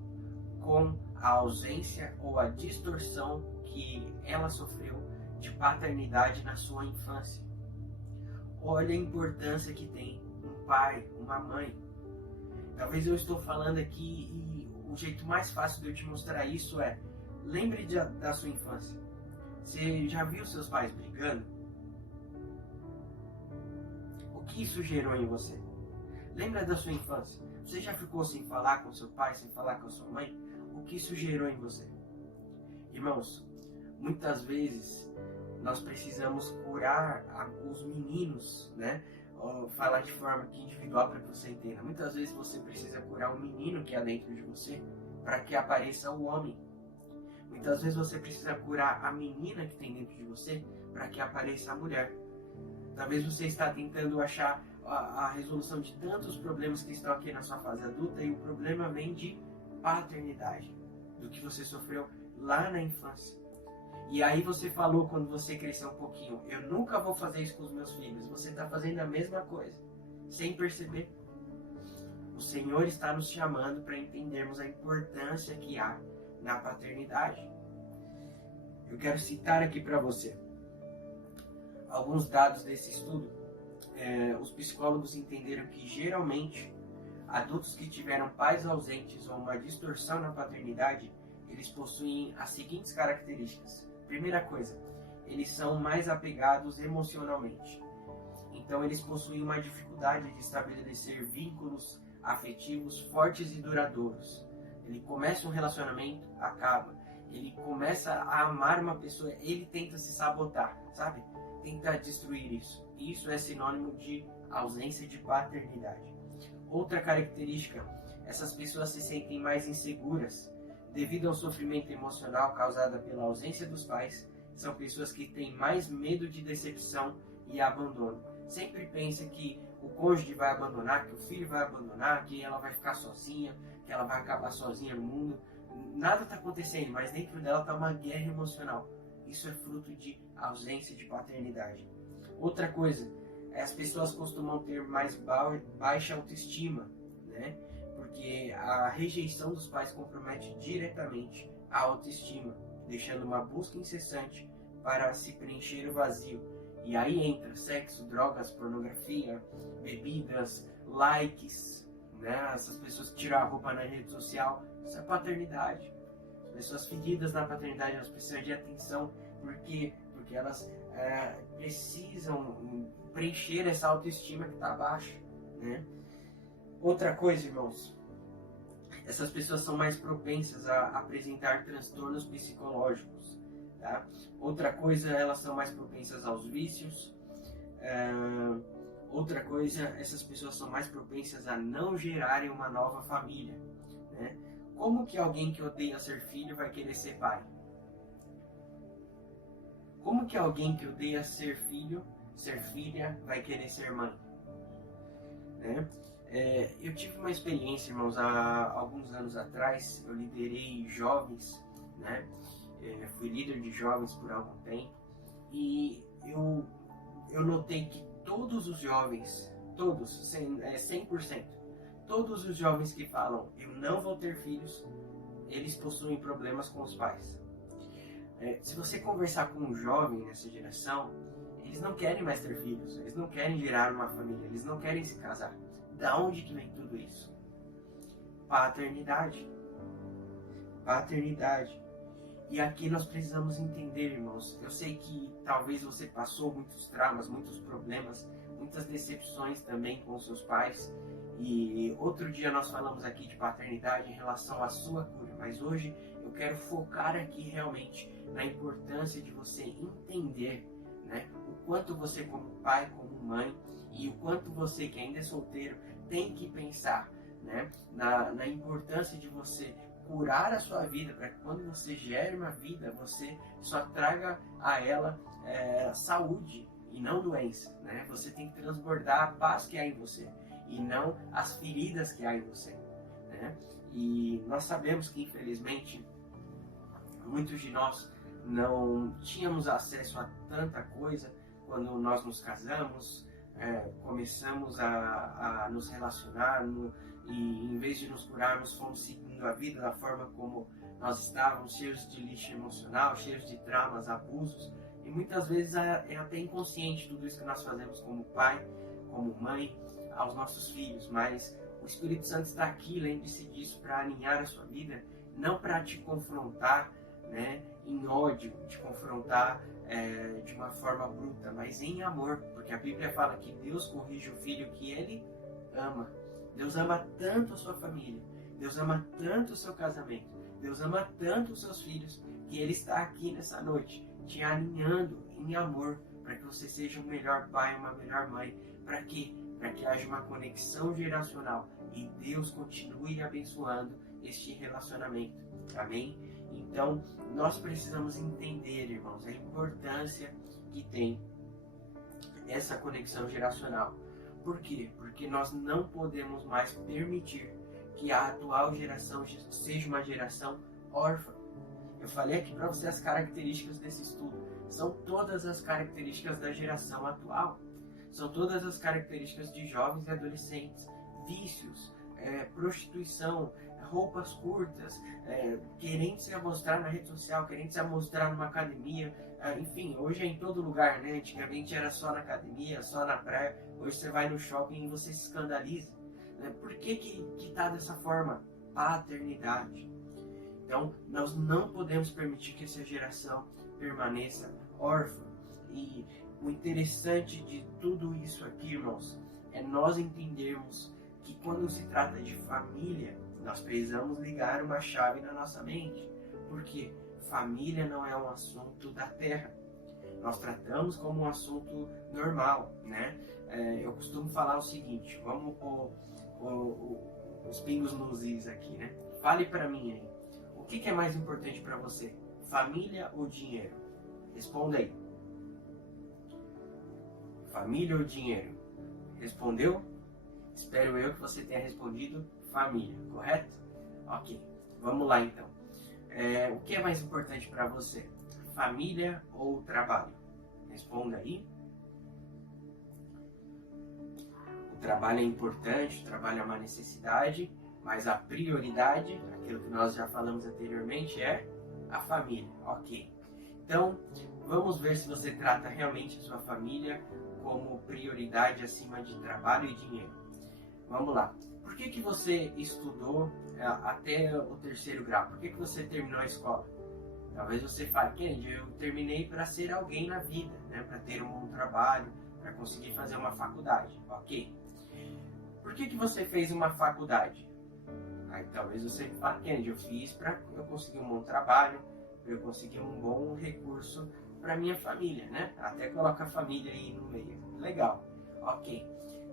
com a ausência ou a distorção que ela sofreu de paternidade na sua infância. Olha a importância que tem um pai, uma mãe. Talvez eu estou falando aqui e o jeito mais fácil de eu te mostrar isso é: lembre da sua infância. Você já viu seus pais brigando? O que isso gerou em você? Lembra da sua infância? Você já ficou sem falar com seu pai, sem falar com a sua mãe? O que isso gerou em você? Irmãos, muitas vezes nós precisamos curar os meninos, né? Falar de forma individual para que você entenda. Muitas vezes você precisa curar o menino que há dentro de você para que apareça o homem. Muitas vezes você precisa curar a menina que tem dentro de você para que apareça a mulher. Talvez você está tentando achar a resolução de tantos problemas que estão aqui na sua fase adulta e o problema vem de paternidade, do que você sofreu lá na infância. E aí você falou quando você cresceu um pouquinho: eu nunca vou fazer isso com os meus filhos. Você está fazendo a mesma coisa, sem perceber. O Senhor está nos chamando para entendermos a importância que há na paternidade. Eu quero citar aqui para você alguns dados desse estudo. Os psicólogos entenderam que geralmente adultos que tiveram pais ausentes ou uma distorção na paternidade, eles possuem as seguintes características. Primeira coisa, eles são mais apegados emocionalmente. Então eles possuem uma dificuldade de estabelecer vínculos afetivos fortes e duradouros. Ele começa um relacionamento, acaba. Ele começa a amar uma pessoa, ele tenta se sabotar, sabe? Tenta destruir isso. E isso é sinônimo de ausência de paternidade. Outra característica, essas pessoas se sentem mais inseguras devido ao sofrimento emocional causado pela ausência dos pais. São pessoas que têm mais medo de decepção e abandono. Sempre pensa que o cônjuge vai abandonar, que o filho vai abandonar, que ela vai ficar sozinha, que ela vai acabar sozinha no mundo. Nada está acontecendo, mas dentro dela está uma guerra emocional. Isso é fruto de ausência de paternidade. Outra coisa, as pessoas costumam ter mais baixa autoestima, né? Porque a rejeição dos pais compromete diretamente a autoestima, deixando uma busca incessante para se preencher o vazio. E aí entra sexo, drogas, pornografia, bebidas, likes, né? Essas pessoas que tiram a roupa na rede social, isso é paternidade. As pessoas feridas na paternidade, elas precisam de atenção, porque elas precisam preencher essa autoestima que está baixa, né? Outra coisa, irmãos, essas pessoas são mais propensas a apresentar transtornos psicológicos, tá? Outra coisa, elas são mais propensas aos vícios. Outra coisa, essas pessoas são mais propensas a não gerarem uma nova família, né? Como que alguém que odeia ser filho vai querer ser pai? Como que alguém que odeia ser filho, ser filha, vai querer ser mãe? Né? Eu tive uma experiência, irmãos, há alguns anos atrás. Eu liderei jovens, né? Fui líder de jovens por algum tempo, e eu notei que todos os jovens, 100%, todos os jovens que falam eu não vou ter filhos, eles possuem problemas com os pais. Se você conversar com um jovem nessa geração, eles não querem mais ter filhos, eles não querem gerar uma família, eles não querem se casar. Da onde que vem tudo isso? Paternidade. Paternidade. E aqui nós precisamos entender, irmãos. Eu sei que talvez você passou muitos traumas, muitos problemas, muitas decepções também com seus pais. E outro dia nós falamos aqui de paternidade em relação à sua cura. Mas hoje eu quero focar aqui realmente na importância de você entender, né, o quanto você como pai, como mãe, E o quanto você que ainda é solteiro tem que pensar, né, na importância de você curar a sua vida, para que quando você gere uma vida, você só traga a ela saúde e não doença, né? Você tem que transbordar a paz que há em você e não as feridas que há em você, né? E nós sabemos que, infelizmente, muitos de nós não tínhamos acesso a tanta coisa quando nós nos casamos, começamos a nos relacionar e em vez de nos curarmos, fomos seguindo a vida da forma como nós estávamos, cheios de lixo emocional, cheios de traumas, abusos, e muitas vezes é até inconsciente tudo isso que nós fazemos como pai, como mãe, aos nossos filhos, mas o Espírito Santo está aqui, lembre-se disso, para alinhar a sua vida, não para te confrontar, né, em ódio, te confrontar de uma forma bruta, mas em amor, porque a Bíblia fala que Deus corrige o filho que Ele ama. Deus ama tanto a sua família, Deus ama tanto o seu casamento, Deus ama tanto os seus filhos, que Ele está aqui nessa noite, te alinhando em amor, para que você seja um melhor pai, uma melhor mãe. Para quê? Para que haja uma conexão geracional e Deus continue abençoando este relacionamento. Amém? Então, nós precisamos entender, irmãos, a importância que tem essa conexão geracional. Por quê? Porque nós não podemos mais permitir que a atual geração seja uma geração órfã. Eu falei aqui para você as características desse estudo. São todas as características da geração atual. São todas as características de jovens e adolescentes. Vícios, prostituição, roupas curtas, querendo se amostrar na rede social, querendo se amostrar numa academia, enfim, hoje é em todo lugar, né? Antigamente era só na academia, só na praia, hoje você vai no shopping e você se escandaliza, né? Por que tá dessa forma? Paternidade. Então, nós não podemos permitir que essa geração permaneça órfã. E o interessante de tudo isso aqui, irmãos, é nós entendermos que quando se trata de família, nós precisamos ligar uma chave na nossa mente. Porque família não é um assunto da terra. Nós tratamos como um assunto normal, né? Eu costumo falar o seguinte, vamos pôr os pingos nos is aqui, né? Fale para mim aí, o que é mais importante para você? Família ou dinheiro? Responda aí. Família ou dinheiro? Respondeu? Espero eu que você tenha respondido família, correto? Ok, vamos lá então. O que é mais importante para você? Família ou trabalho? Responda aí. O trabalho é importante, o trabalho é uma necessidade, mas a prioridade, aquilo que nós já falamos anteriormente, é a família. Ok. Então, vamos ver se você trata realmente a sua família como prioridade acima de trabalho e dinheiro. Vamos lá. Por que você estudou até o 3º grau? Por que você terminou a escola? Talvez você fale, Kennedy, eu terminei para ser alguém na vida, né? Para ter um bom trabalho, para conseguir fazer uma faculdade. Ok. Por que você fez uma faculdade? Aí talvez você fale, Kennedy, eu fiz para eu conseguir um bom trabalho, para eu conseguir um bom recurso para minha família, né? Até coloca a família aí no meio. Legal. Ok.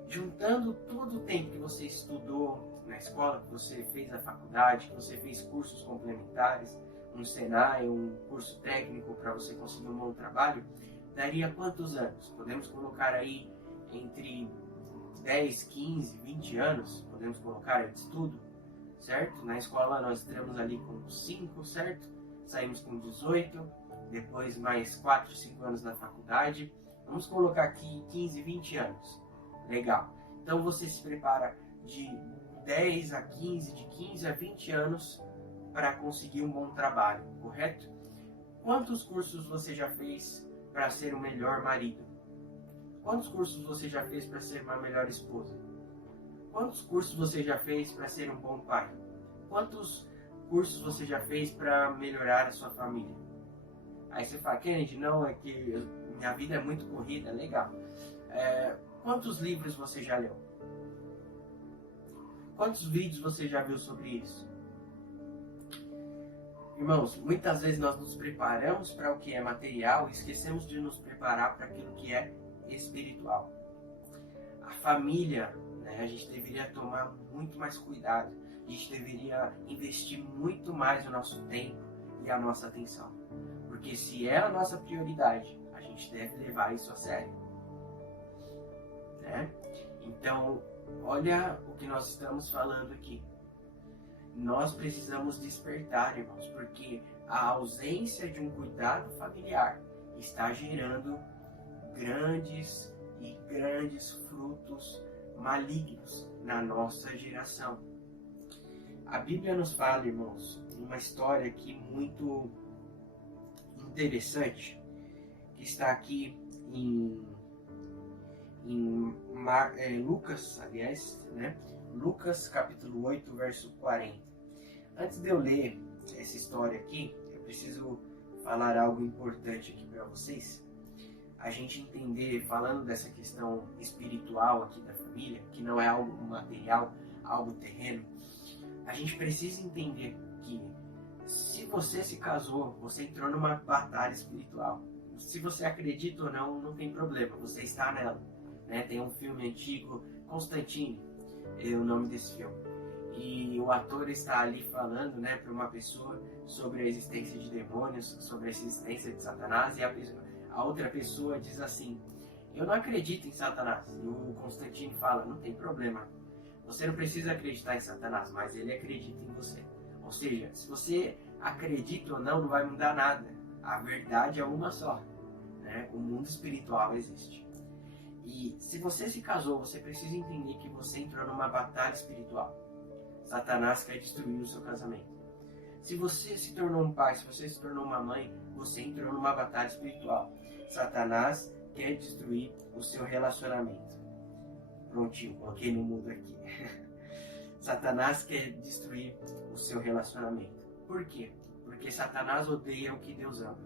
Juntando todo o tempo que você estudou na escola, que você fez a faculdade, que você fez cursos complementares, um Senai, um curso técnico para você conseguir um bom trabalho, daria quantos anos? Podemos colocar aí entre 10, 15, 20 anos, podemos colocar de estudo, certo? Na escola nós entramos ali com 5, certo? Saímos com 18, depois mais 4, 5 anos na faculdade. Vamos colocar aqui 15, 20 anos. Legal. Então você se prepara de 10 a 15, de 15 a 20 anos para conseguir um bom trabalho, correto? Quantos cursos você já fez para ser o melhor marido? Quantos cursos você já fez para ser uma melhor esposa? Quantos cursos você já fez para ser um bom pai? Quantos cursos você já fez para melhorar a sua família? Aí você fala, Kennedy, não, é que minha vida é muito corrida, legal. Quantos livros você já leu? Quantos vídeos você já viu sobre isso? Irmãos, muitas vezes nós nos preparamos para o que é material e esquecemos de nos preparar para aquilo que é espiritual. a família, né, a gente deveria tomar muito mais cuidado. A gente deveria investir muito mais o nosso tempo e a nossa atenção. Porque se é a nossa prioridade, a gente deve levar isso a sério. Né? Então, olha o que nós estamos falando aqui. Nós precisamos despertar, irmãos, porque a ausência de um cuidado familiar está gerando grandes frutos malignos na nossa geração. A Bíblia nos fala, irmãos, uma história aqui muito interessante, que está aqui em Lucas, aliás, né? Lucas capítulo 8, verso 40. Antes de eu ler essa história aqui, eu preciso falar algo importante aqui para vocês. A gente entender, falando dessa questão espiritual aqui da família, que não é algo material, algo terreno, a gente precisa entender que se você se casou, você entrou numa batalha espiritual. Se você acredita ou não, não tem problema, você está nela. Né? Tem um filme antigo, Constantine, é o nome desse filme. E o ator está ali falando, né, para uma pessoa sobre a existência de demônios, sobre a existência de Satanás, e a outra pessoa diz assim: eu não acredito em Satanás. E o Constantine fala: não tem problema, você não precisa acreditar em Satanás, mas ele acredita em você. Ou seja, se você acredita ou não, não vai mudar nada. A verdade é uma só, né? O mundo espiritual existe. E se você se casou, você precisa entender que você entrou numa batalha espiritual. Satanás quer destruir o seu casamento. Se você se tornou um pai, se você se tornou uma mãe, você entrou numa batalha espiritual. Satanás quer destruir o seu relacionamento. Prontinho, coloquei no mudo aqui. Satanás quer destruir o seu relacionamento. Por quê? Porque Satanás odeia o que Deus ama.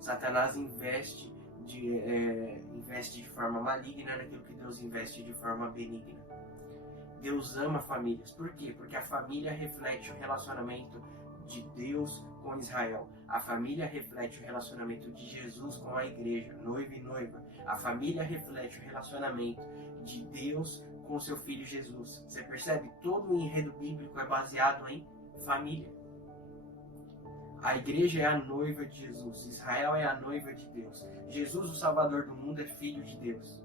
Satanás investe de forma maligna naquilo que Deus investe de forma benigna. Deus ama famílias. Por quê? Porque a família reflete o relacionamento de Deus com Israel. A família reflete o relacionamento de Jesus com a igreja, noivo e noiva. A família reflete o relacionamento de Deus com seu filho Jesus. Você percebe? Todo o enredo bíblico é baseado em família. A igreja é a noiva de Jesus. Israel é a noiva de Deus. Jesus, o Salvador do mundo, é filho de Deus.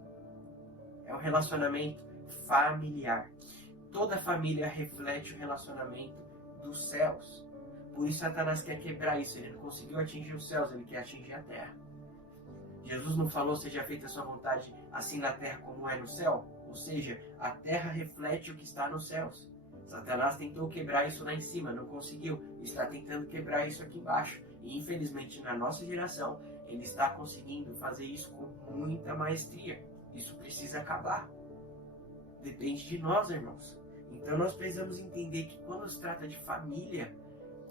É um relacionamento familiar. Toda família reflete o relacionamento dos céus. Por isso Satanás quer quebrar isso. Ele não conseguiu atingir os céus, ele quer atingir a terra. Jesus não falou: seja feita a sua vontade assim na terra como é no céu? Ou seja, a terra reflete o que está nos céus. Satanás tentou quebrar isso lá em cima, não conseguiu. Está tentando quebrar isso aqui embaixo. E infelizmente na nossa geração, ele está conseguindo fazer isso com muita maestria. Isso precisa acabar. Depende de nós, irmãos. Então nós precisamos entender que quando se trata de família,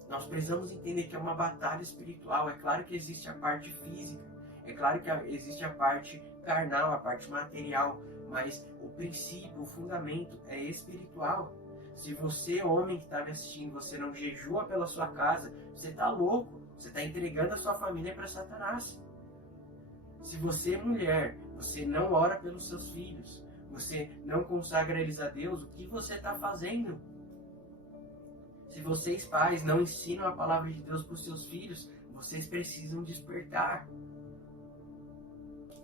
nós precisamos entender que é uma batalha espiritual. É claro que existe a parte física, é claro que existe a parte carnal, a parte material, mas o princípio, o fundamento é espiritual. Se você, homem que está me assistindo, você não jejua pela sua casa, você está louco. Você está entregando a sua família para Satanás. Se você, mulher, você não ora pelos seus filhos, você não consagra eles a Deus, o que você está fazendo? Se vocês, pais, não ensinam a palavra de Deus para os seus filhos, vocês precisam despertar.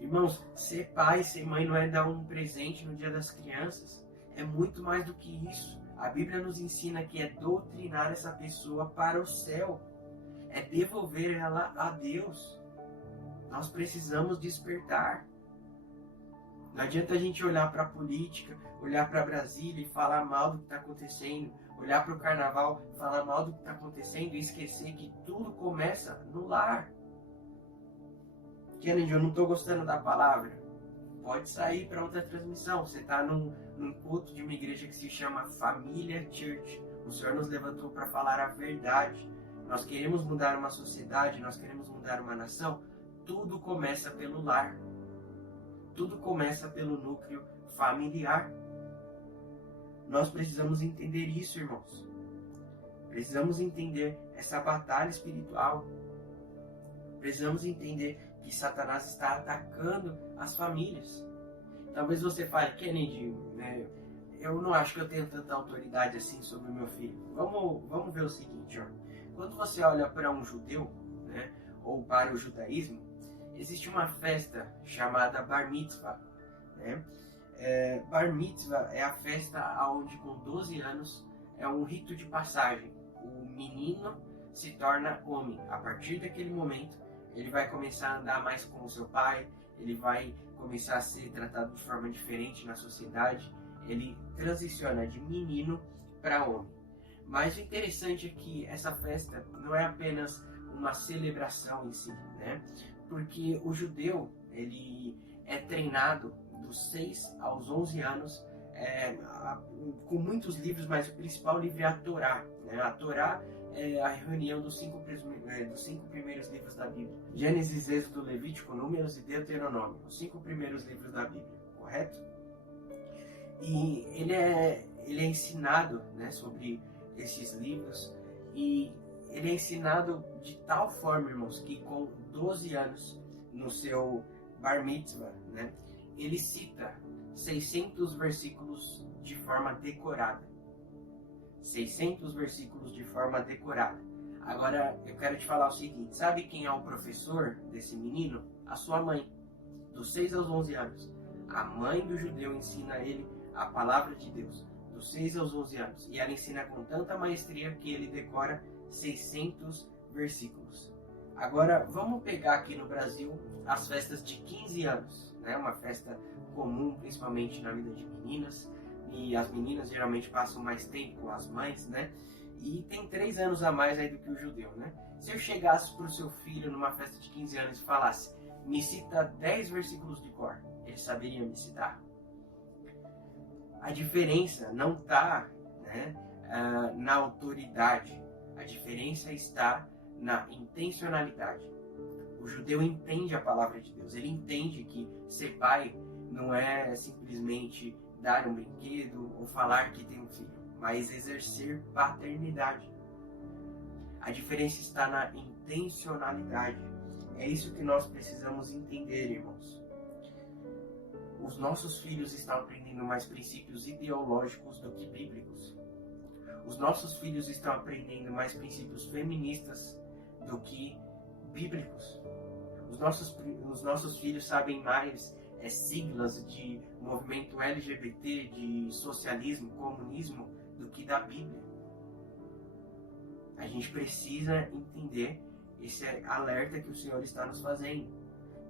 Irmãos, ser pai, ser mãe não é dar um presente no dia das crianças. É muito mais do que isso. A Bíblia nos ensina que é doutrinar essa pessoa para o céu. É devolver ela a Deus. Nós precisamos despertar. Não adianta a gente olhar para a política, olhar para Brasília e falar mal do que está acontecendo, olhar para o carnaval, falar mal do que está acontecendo e esquecer que tudo começa no lar. Kennedy, eu não estou gostando da palavra. Pode sair para outra transmissão. Você está num culto de uma igreja que se chama Família Church. O Senhor nos levantou para falar a verdade. Nós queremos mudar uma sociedade, nós queremos mudar uma nação. Tudo começa pelo lar. Tudo começa pelo núcleo familiar. Nós precisamos entender isso, irmãos. Precisamos entender essa batalha espiritual. Precisamos entender que Satanás está atacando as famílias. Talvez você fale, Kennedy, né, eu não acho que eu tenho tanta autoridade assim sobre o meu filho. Vamos ver o seguinte, ó. Quando você olha para um judeu, né, ou para o judaísmo, existe uma festa chamada Bar Mitzvah, né? Bar Mitzvah é a festa onde com 12 anos é um rito de passagem. O menino se torna homem. A partir daquele momento, ele vai começar a andar mais com o seu pai, ele vai começar a ser tratado de forma diferente na sociedade, ele transiciona de menino para homem. Mas o interessante é que essa festa não é apenas uma celebração em si, né? Porque o judeu, ele é treinado dos 6 aos 11 anos, com muitos livros, mas o principal livro é a Torá, né? A Torá é a reunião dos 5 primeiros livros da Bíblia. Gênesis, Êxodo, Levítico, Números e Deuteronômio. Os 5 primeiros livros da Bíblia, correto? E ele é ensinado, né, sobre esses livros, e ele é ensinado de tal forma, irmãos, que com 12 anos, no seu Bar Mitzvah, né, ele cita 600 versículos de forma decorada. 600 versículos de forma decorada. Agora, eu quero te falar o seguinte, sabe quem é o professor desse menino? A sua mãe, dos 6 aos 11 anos. A mãe do judeu ensina a ele a palavra de Deus, dos 6 aos 11 anos. E ela ensina com tanta maestria que ele decora 600 versículos. Agora, vamos pegar aqui no Brasil as festas de 15 anos, né? Uma festa comum, principalmente na vida de meninas. E as meninas geralmente passam mais tempo com as mães, né? E tem 3 anos a mais aí do que o judeu, né? Se eu chegasse para o seu filho numa festa de 15 anos e falasse, me cita 10 versículos de cor, ele saberia me citar? A diferença não está, né, na autoridade, a diferença está na intencionalidade. O judeu entende a palavra de Deus, ele entende que ser pai não é simplesmente dar um brinquedo ou falar que tem um filho, mas exercer paternidade. A diferença está na intencionalidade. É isso que nós precisamos entender, irmãos. Os nossos filhos estão aprendendo mais princípios ideológicos do que bíblicos. Os nossos filhos estão aprendendo mais princípios feministas do que bíblicos. Os nossos filhos sabem mais siglas de movimento LGBT, de socialismo, comunismo, do que da Bíblia. A gente precisa entender esse alerta que o Senhor está nos fazendo.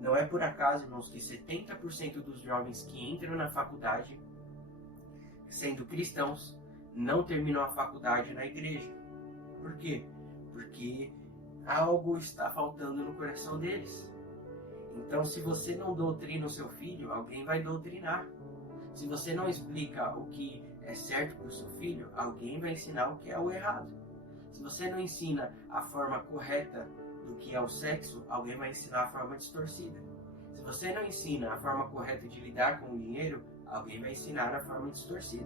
Não é por acaso, irmãos, que 70% dos jovens que entram na faculdade, sendo cristãos, não terminam a faculdade na igreja. Por quê? Porque algo está faltando no coração deles. Então, se você não doutrina o seu filho, alguém vai doutrinar. Se você não explica o que é certo para o seu filho, alguém vai ensinar o que é o errado. Se você não ensina a forma correta do que é o sexo, alguém vai ensinar a forma distorcida. Se você não ensina a forma correta de lidar com o dinheiro, alguém vai ensinar a forma distorcida.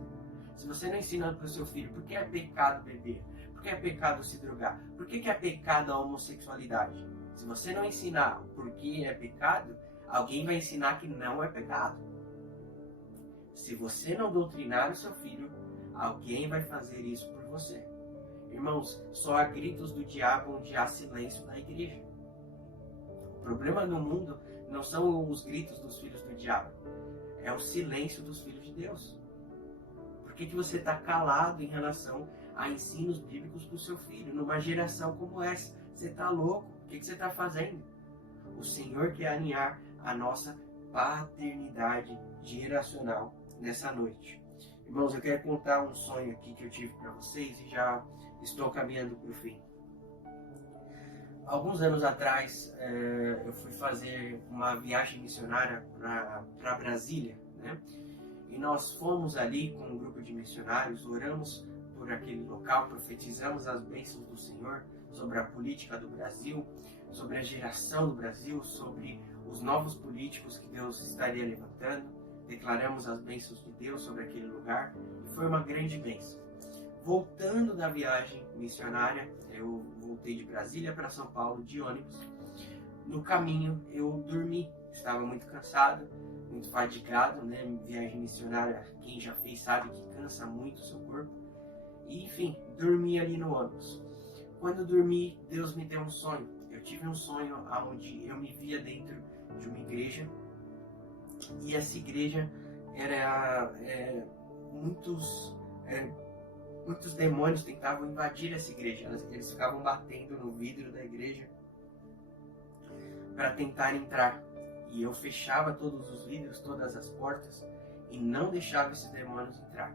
Se você não ensina para o seu filho por que é pecado beber, por que é pecado se drogar, por que é pecado a homossexualidade, se você não ensinar por que é pecado, alguém vai ensinar que não é pecado. Se você não doutrinar o seu filho, alguém vai fazer isso por você. Irmãos, só há gritos do diabo onde há silêncio na igreja. O problema no mundo não são os gritos dos filhos do diabo, é o silêncio dos filhos de Deus. Por que você está calado em relação a ensinos bíblicos para o seu filho, numa geração como essa? Você está louco? O que você está fazendo? O Senhor quer alinhar a nossa paternidade geracional nessa noite. Irmãos, eu quero contar um sonho aqui que eu tive para vocês e já estou caminhando para o fim. Alguns anos atrás, eu fui fazer uma viagem missionária para Brasília, né? E nós fomos ali com um grupo de missionários, oramos por aquele local, profetizamos as bênçãos do Senhor sobre a política do Brasil, sobre a geração do Brasil, sobre os novos políticos que Deus estaria levantando. Declaramos as bênçãos de Deus sobre aquele lugar e foi uma grande bênção. Voltando da viagem missionária, eu voltei de Brasília para São Paulo de ônibus. No caminho eu dormi, estava muito cansado, muito fadigado, né? Viagem missionária, quem já fez sabe que cansa muito o seu corpo. E, enfim, dormi ali no ônibus. Quando eu dormi, Deus me deu um sonho. Eu tive um sonho onde eu me via dentro de uma igreja. E essa igreja era muitos demônios tentavam invadir essa igreja. Eles ficavam batendo no vidro da igreja para tentar entrar. E eu fechava todos os vidros, todas as portas, e não deixava esses demônios entrar.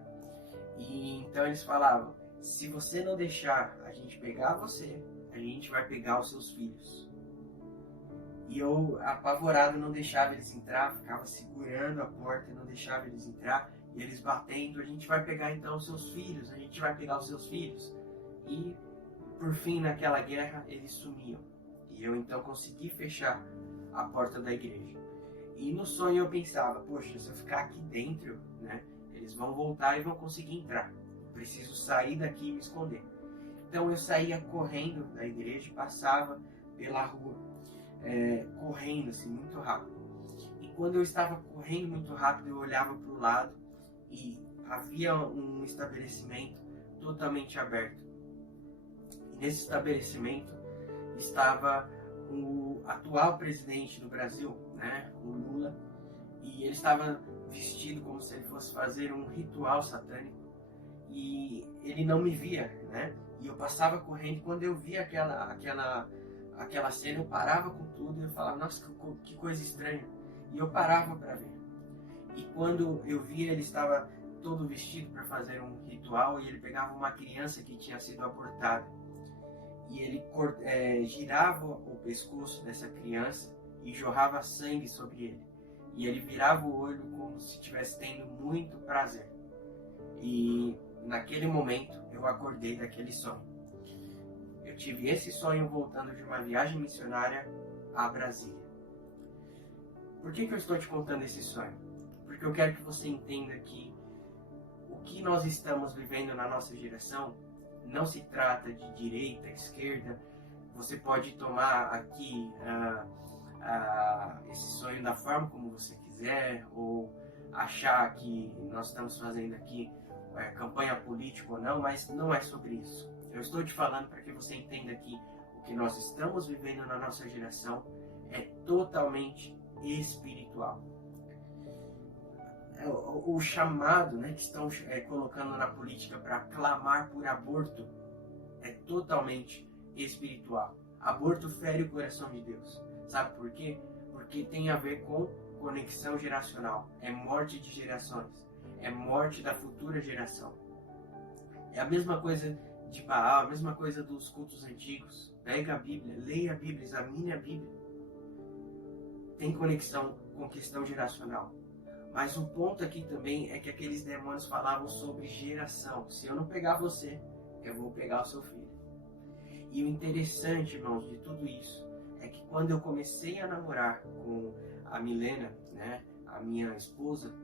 E então eles falavam: se você não deixar a gente pegar você, a gente vai pegar os seus filhos. E eu, apavorado, não deixava eles entrar, ficava segurando a porta e não deixava eles entrar. E eles batendo: a gente vai pegar então os seus filhos, a gente vai pegar os seus filhos. E por fim, naquela guerra, eles sumiam. E eu então consegui fechar a porta da igreja. E no sonho eu pensava: poxa, se eu ficar aqui dentro, né, eles vão voltar e vão conseguir entrar. Eu preciso sair daqui e me esconder. Então eu saía correndo da igreja e passava pela rua, correndo assim, muito rápido. E quando eu estava correndo muito rápido, eu olhava para o lado e havia um estabelecimento totalmente aberto. E nesse estabelecimento estava o atual presidente do Brasil, né, o Lula, e ele estava vestido como se ele fosse fazer um ritual satânico, e ele não me via, né, e eu passava correndo. Quando eu via aquela cena, eu parava com tudo e eu falava: nossa, que coisa estranha, e eu parava para ver. E quando eu via, ele estava todo vestido para fazer um ritual, e ele pegava uma criança que tinha sido abortada, e ele girava o pescoço dessa criança e jorrava sangue sobre ele. E ele virava o olho como se estivesse tendo muito prazer. E naquele momento eu acordei daquele sonho. Eu tive esse sonho voltando de uma viagem missionária a Brasília. Por que eu estou te contando esse sonho? Porque eu quero que você entenda que o que nós estamos vivendo na nossa geração não se trata de direita, esquerda. Você pode tomar aqui esse sonho da forma como você quiser, ou achar que nós estamos fazendo aqui campanha política ou não, mas não é sobre isso. Eu estou te falando para que você entenda que o que nós estamos vivendo na nossa geração é totalmente espiritual. O chamado, né, que estão colocando na política para clamar por aborto é totalmente espiritual. Aborto fere o coração de Deus. Sabe por quê? Porque tem a ver com conexão geracional. É morte de gerações. É morte da futura geração. É a mesma coisa de Baal, a mesma coisa dos cultos antigos. Pega a Bíblia, leia a Bíblia, examine a Bíblia. Tem conexão com questão geracional. Mas o ponto aqui também é que aqueles demônios falavam sobre geração. Se eu não pegar você, eu vou pegar o seu filho. E o interessante, irmãos, de tudo isso é que quando eu comecei a namorar com a Milena, né, a minha esposa,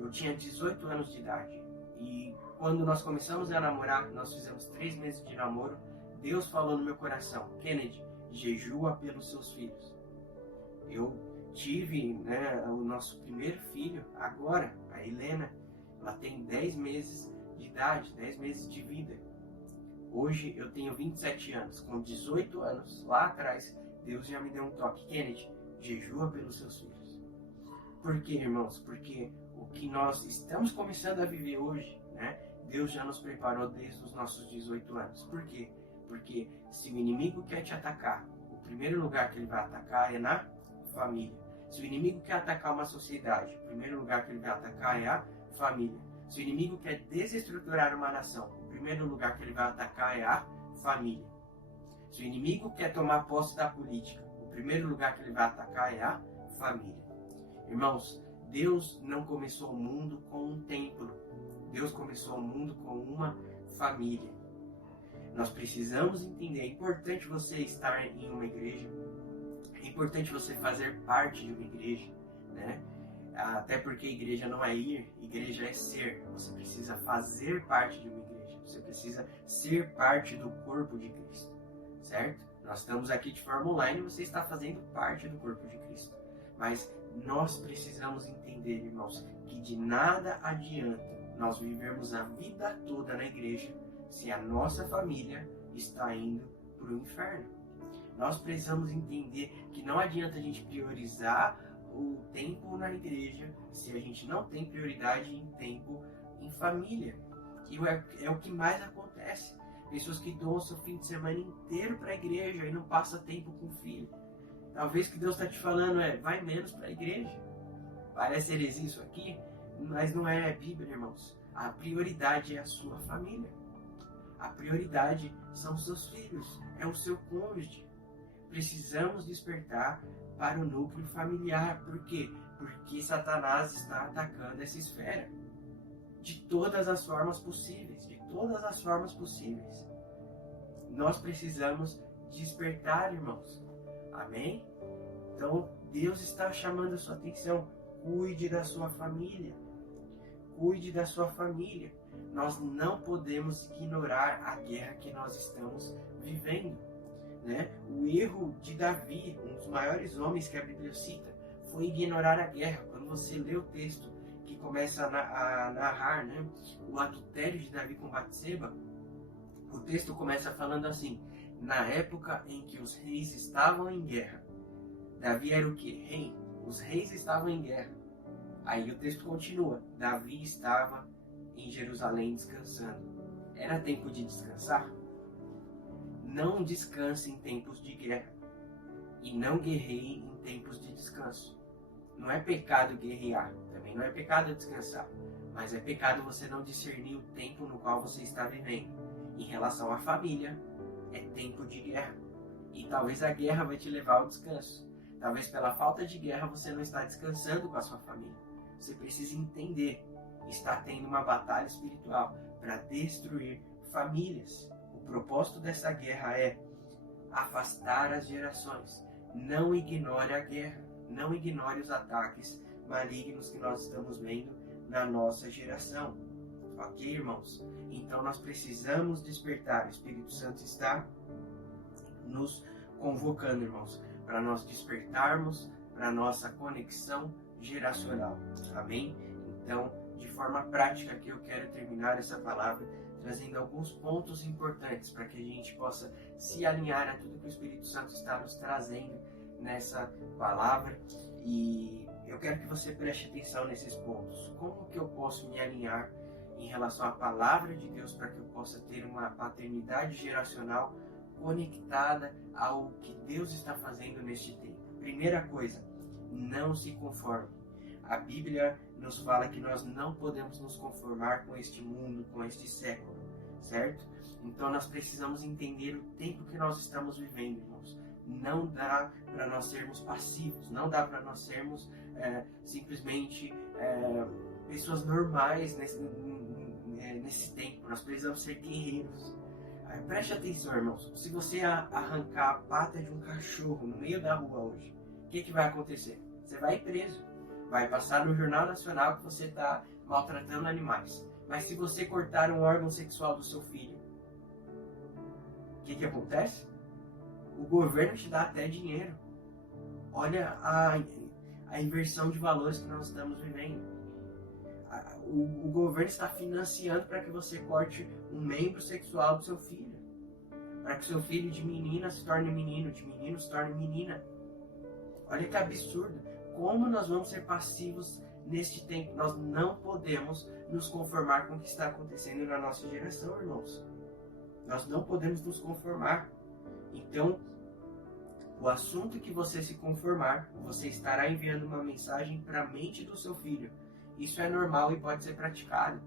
eu tinha 18 anos de idade. E quando nós começamos a namorar, nós fizemos 3 meses de namoro, Deus falou no meu coração: Kennedy, jejua pelos seus filhos. Eu tive, né, o nosso primeiro filho agora, a Helena. Ela tem 10 meses de idade, 10 meses de vida. Hoje eu tenho 27 anos. Com 18 anos, lá atrás, Deus já me deu um toque: Kennedy, jejua pelos seus filhos. Por quê, irmãos? Porque o que nós estamos começando a viver hoje, né, Deus já nos preparou desde os nossos 18 anos. Por quê? Porque se o inimigo quer te atacar, o primeiro lugar que ele vai atacar é na família. Se o inimigo quer atacar uma sociedade, o primeiro lugar que ele vai atacar é a família. Se o inimigo quer desestruturar uma nação, o primeiro lugar que ele vai atacar é a família. Se o inimigo quer tomar posse da política, o primeiro lugar que ele vai atacar é a família. Irmãos, Deus não começou o mundo com um templo. Deus começou o mundo com uma família. Nós precisamos entender: é importante você estar em uma igreja, é importante você fazer parte de uma igreja, né? Até porque igreja não é ir, igreja é ser. Você precisa fazer parte de uma igreja, você precisa ser parte do corpo de Cristo, certo? Nós estamos aqui de forma online e você está fazendo parte do corpo de Cristo. Mas nós precisamos entender, irmãos, que de nada adianta nós vivermos a vida toda na igreja se a nossa família está indo para o inferno. Nós precisamos entender que não adianta a gente priorizar o tempo na igreja se a gente não tem prioridade em tempo em família. E é o que mais acontece. Pessoas que doam o seu fim de semana inteiro para a igreja e não passa tempo com o filho. Talvez o que Deus está te falando vai menos para a igreja. Parece heresia isso aqui, mas não é Bíblia, irmãos. A prioridade é a sua família. A prioridade são os seus filhos, é o seu cônjuge. Precisamos despertar para o núcleo familiar. Por quê? Porque Satanás está atacando essa esfera de todas as formas possíveis. De todas as formas possíveis. Nós precisamos despertar, irmãos. Amém? Então, Deus está chamando a sua atenção. Cuide da sua família. Cuide da sua família. Nós não podemos ignorar a guerra que nós estamos vivendo. Né? O erro de Davi, um dos maiores homens que a Bíblia cita, foi ignorar a guerra. Quando você lê o texto que começa a narrar, né, o adultério de Davi com Batseba, o texto começa falando assim: na época em que os reis estavam em guerra. Davi era o que? Rei. Os reis estavam em guerra. Aí o texto continua: Davi estava em Jerusalém descansando. Era tempo de descansar? Não descanse em tempos de guerra. E não guerreie em tempos de descanso. Não é pecado guerrear. Também não é pecado descansar. Mas é pecado você não discernir o tempo no qual você está vivendo. Em relação à família, é tempo de guerra. E talvez a guerra vai te levar ao descanso. Talvez pela falta de guerra você não está descansando com a sua família. Você precisa entender. Está tendo uma batalha espiritual para destruir famílias. O propósito dessa guerra é afastar as gerações. Não ignore a guerra. Não ignore os ataques malignos que nós estamos vendo na nossa geração. Ok, irmãos? Então nós precisamos despertar. O Espírito Santo está nos convocando, irmãos, para nós despertarmos para a nossa conexão geracional. Amém? Então, de forma prática, aqui eu quero terminar essa palavra trazendo alguns pontos importantes para que a gente possa se alinhar a tudo que o Espírito Santo está nos trazendo nessa palavra. E eu quero que você preste atenção nesses pontos. Como que eu posso me alinhar em relação à palavra de Deus para que eu possa ter uma paternidade geracional conectada ao que Deus está fazendo neste tempo? Primeira coisa, não se conforme. A Bíblia nos fala que nós não podemos nos conformar com este mundo, com este século, certo? Então nós precisamos entender o tempo que nós estamos vivendo, irmãos. Não dá para nós sermos passivos, não dá para nós sermos simplesmente pessoas normais nesse tempo. Nós precisamos ser guerreiros. Preste atenção, irmãos. Se você arrancar a pata de um cachorro no meio da rua hoje, o que vai acontecer? Você vai ir preso. Vai passar no Jornal Nacional que você está maltratando animais. Mas se você cortar um órgão sexual do seu filho, o que acontece? O governo te dá até dinheiro. Olha a inversão de valores que nós estamos vivendo. O governo está financiando para que você corte um membro sexual do seu filho. Para que seu filho de menina se torne menino, de menino se torne menina. Olha que absurdo. Como nós vamos ser passivos neste tempo? Nós não podemos nos conformar com o que está acontecendo na nossa geração, irmãos. Nós não podemos nos conformar. Então, o assunto que você se conformar, você estará enviando uma mensagem para a mente do seu filho. Isso é normal e pode ser praticado.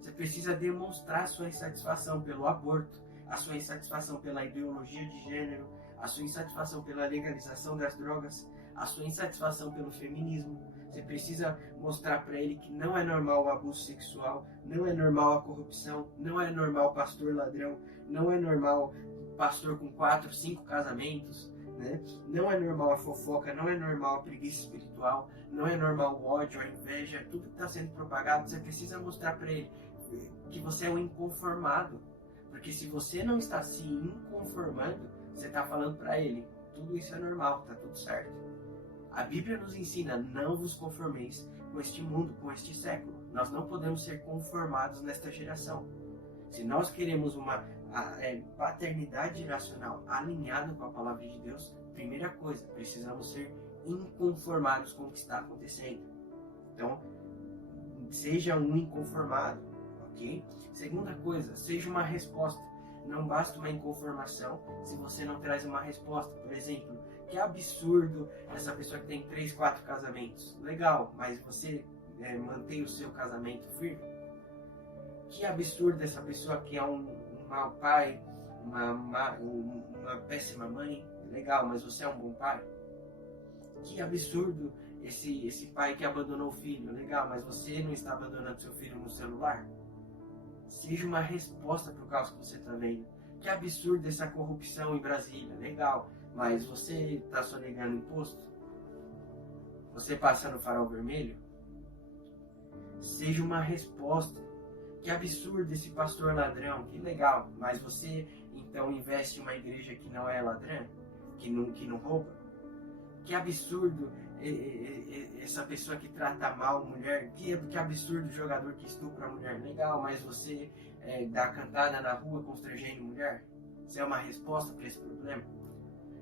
Você precisa demonstrar a sua insatisfação pelo aborto, a sua insatisfação pela ideologia de gênero, a sua insatisfação pela legalização das drogas, a sua insatisfação pelo feminismo. Você precisa mostrar para ele que não é normal o abuso sexual, não é normal a corrupção, não é normal o pastor ladrão, não é normal o pastor com 4, 5 casamentos, né? Não é normal a fofoca, não é normal a preguiça espiritual, não é normal o ódio, a inveja, tudo que está sendo propagado. Você precisa mostrar para ele que você é um inconformado, porque se você não está se inconformando, você está falando para ele, tudo isso é normal, está tudo certo. A Bíblia nos ensina: não vos conformeis com este mundo, com este século. Nós não podemos ser conformados nesta geração. Se nós queremos uma paternidade geracional alinhada com a palavra de Deus, primeira coisa, precisamos ser inconformados com o que está acontecendo. Então, seja um inconformado, ok? Segunda coisa, seja uma resposta. Não basta uma inconformação se você não traz uma resposta. Por exemplo, que absurdo essa pessoa que tem 3, 4 casamentos. Legal, mas você mantém o seu casamento firme? Que absurdo essa pessoa que é um mau pai, uma péssima mãe. Legal, mas você é um bom pai? Que absurdo esse pai que abandonou o filho. Legal, mas você não está abandonando seu filho no celular? Seja uma resposta para o caos que você está vendo. Que absurdo essa corrupção em Brasília. Legal, mas você está sonegando imposto? Você passa no farol vermelho? Seja uma resposta. Que absurdo esse pastor ladrão. Que legal, mas você então investe em uma igreja que não é ladrã? Que não rouba? Que absurdo essa pessoa que trata mal a mulher. Que absurdo o jogador que estupra a mulher. Legal, mas você dá cantada na rua constrangendo mulher? Isso é uma resposta para esse problema?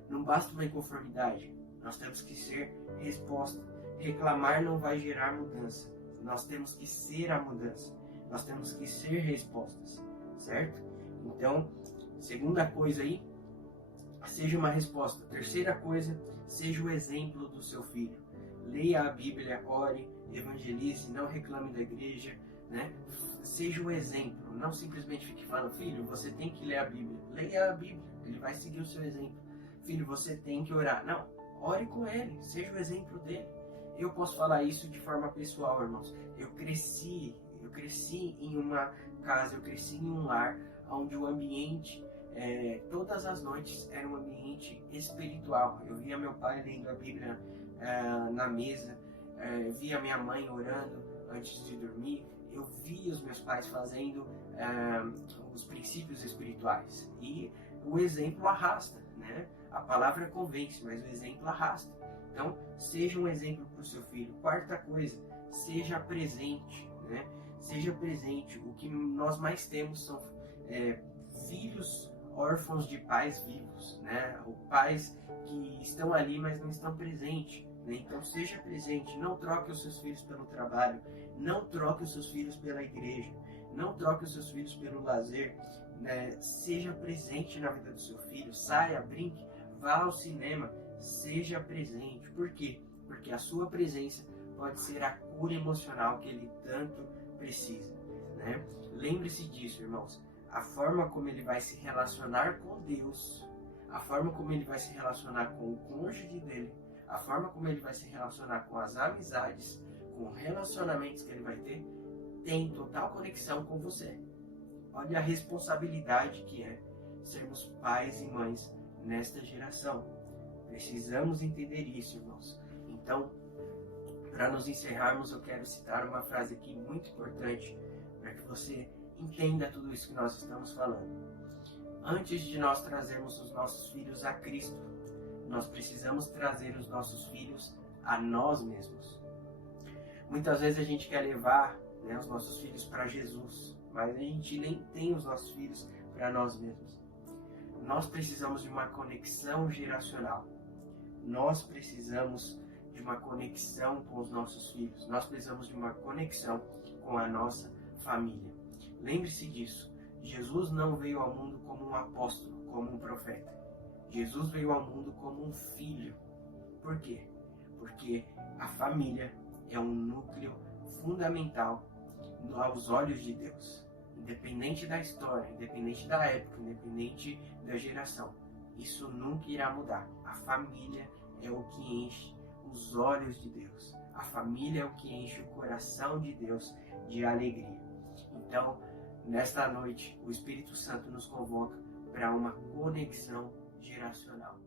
Não basta uma inconformidade. Nós temos que ser resposta. Reclamar não vai gerar mudança. Nós temos que ser a mudança. Nós temos que ser respostas. Certo? Então, segunda coisa aí, seja uma resposta. Terceira coisa, seja o exemplo do seu filho. Leia a Bíblia, ore, evangelize, não reclame da igreja, né? Seja o exemplo. Não simplesmente fique falando: filho, você tem que ler a Bíblia. Leia a Bíblia, ele vai seguir o seu exemplo. Filho, você tem que orar. Não, ore com ele, seja o exemplo dele. Eu posso falar isso de forma pessoal, irmãos. Eu cresci em uma casa, eu cresci em um lar onde o ambiente, todas as noites, era um ambiente espiritual. Eu via meu pai lendo a Bíblia na mesa, via minha mãe orando antes de dormir. Eu via os meus pais fazendo os princípios espirituais. E o exemplo arrasta, né? A palavra convence, mas o exemplo arrasta. Então, seja um exemplo para o seu filho. Quarta coisa, seja presente, né? Seja presente. O que nós mais temos são filhos órfãos de pais vivos, né? Ou pais que estão ali, mas não estão presentes, né? Então, seja presente. Não troque os seus filhos pelo trabalho. Não troque os seus filhos pela igreja. Não troque os seus filhos pelo lazer. Né? Seja presente na vida do seu filho. Saia, brinque, vá ao cinema. Seja presente. Por quê? Porque a sua presença pode ser a cura emocional que ele tanto precisa, né? Lembre-se disso, irmãos. A forma como ele vai se relacionar com Deus, a forma como ele vai se relacionar com o cônjuge dele, a forma como ele vai se relacionar com as amizades, com relacionamentos que ele vai ter, tem total conexão com você. Olha a responsabilidade que é sermos pais e mães nesta geração. Precisamos entender isso, irmãos. Então, para nos encerrarmos, eu quero citar uma frase aqui muito importante para que você entenda tudo isso que nós estamos falando. Antes de nós trazermos os nossos filhos a Cristo, nós precisamos trazer os nossos filhos a nós mesmos. Muitas vezes a gente quer levar, né, os nossos filhos para Jesus, mas a gente nem tem os nossos filhos para nós mesmos. Nós precisamos de uma conexão geracional. Nós precisamos de uma conexão com os nossos filhos. Nós precisamos de uma conexão com a nossa família. Lembre-se disso. Jesus não veio ao mundo como um apóstolo, como um profeta. Jesus veio ao mundo como um filho. Por quê? Porque a família é um núcleo fundamental aos olhos de Deus. Independente da história, independente da época, independente da geração. Isso nunca irá mudar. A família é o que enche os olhos de Deus. A família é o que enche o coração de Deus de alegria. Então, nesta noite, o Espírito Santo nos convoca para uma conexão geracional.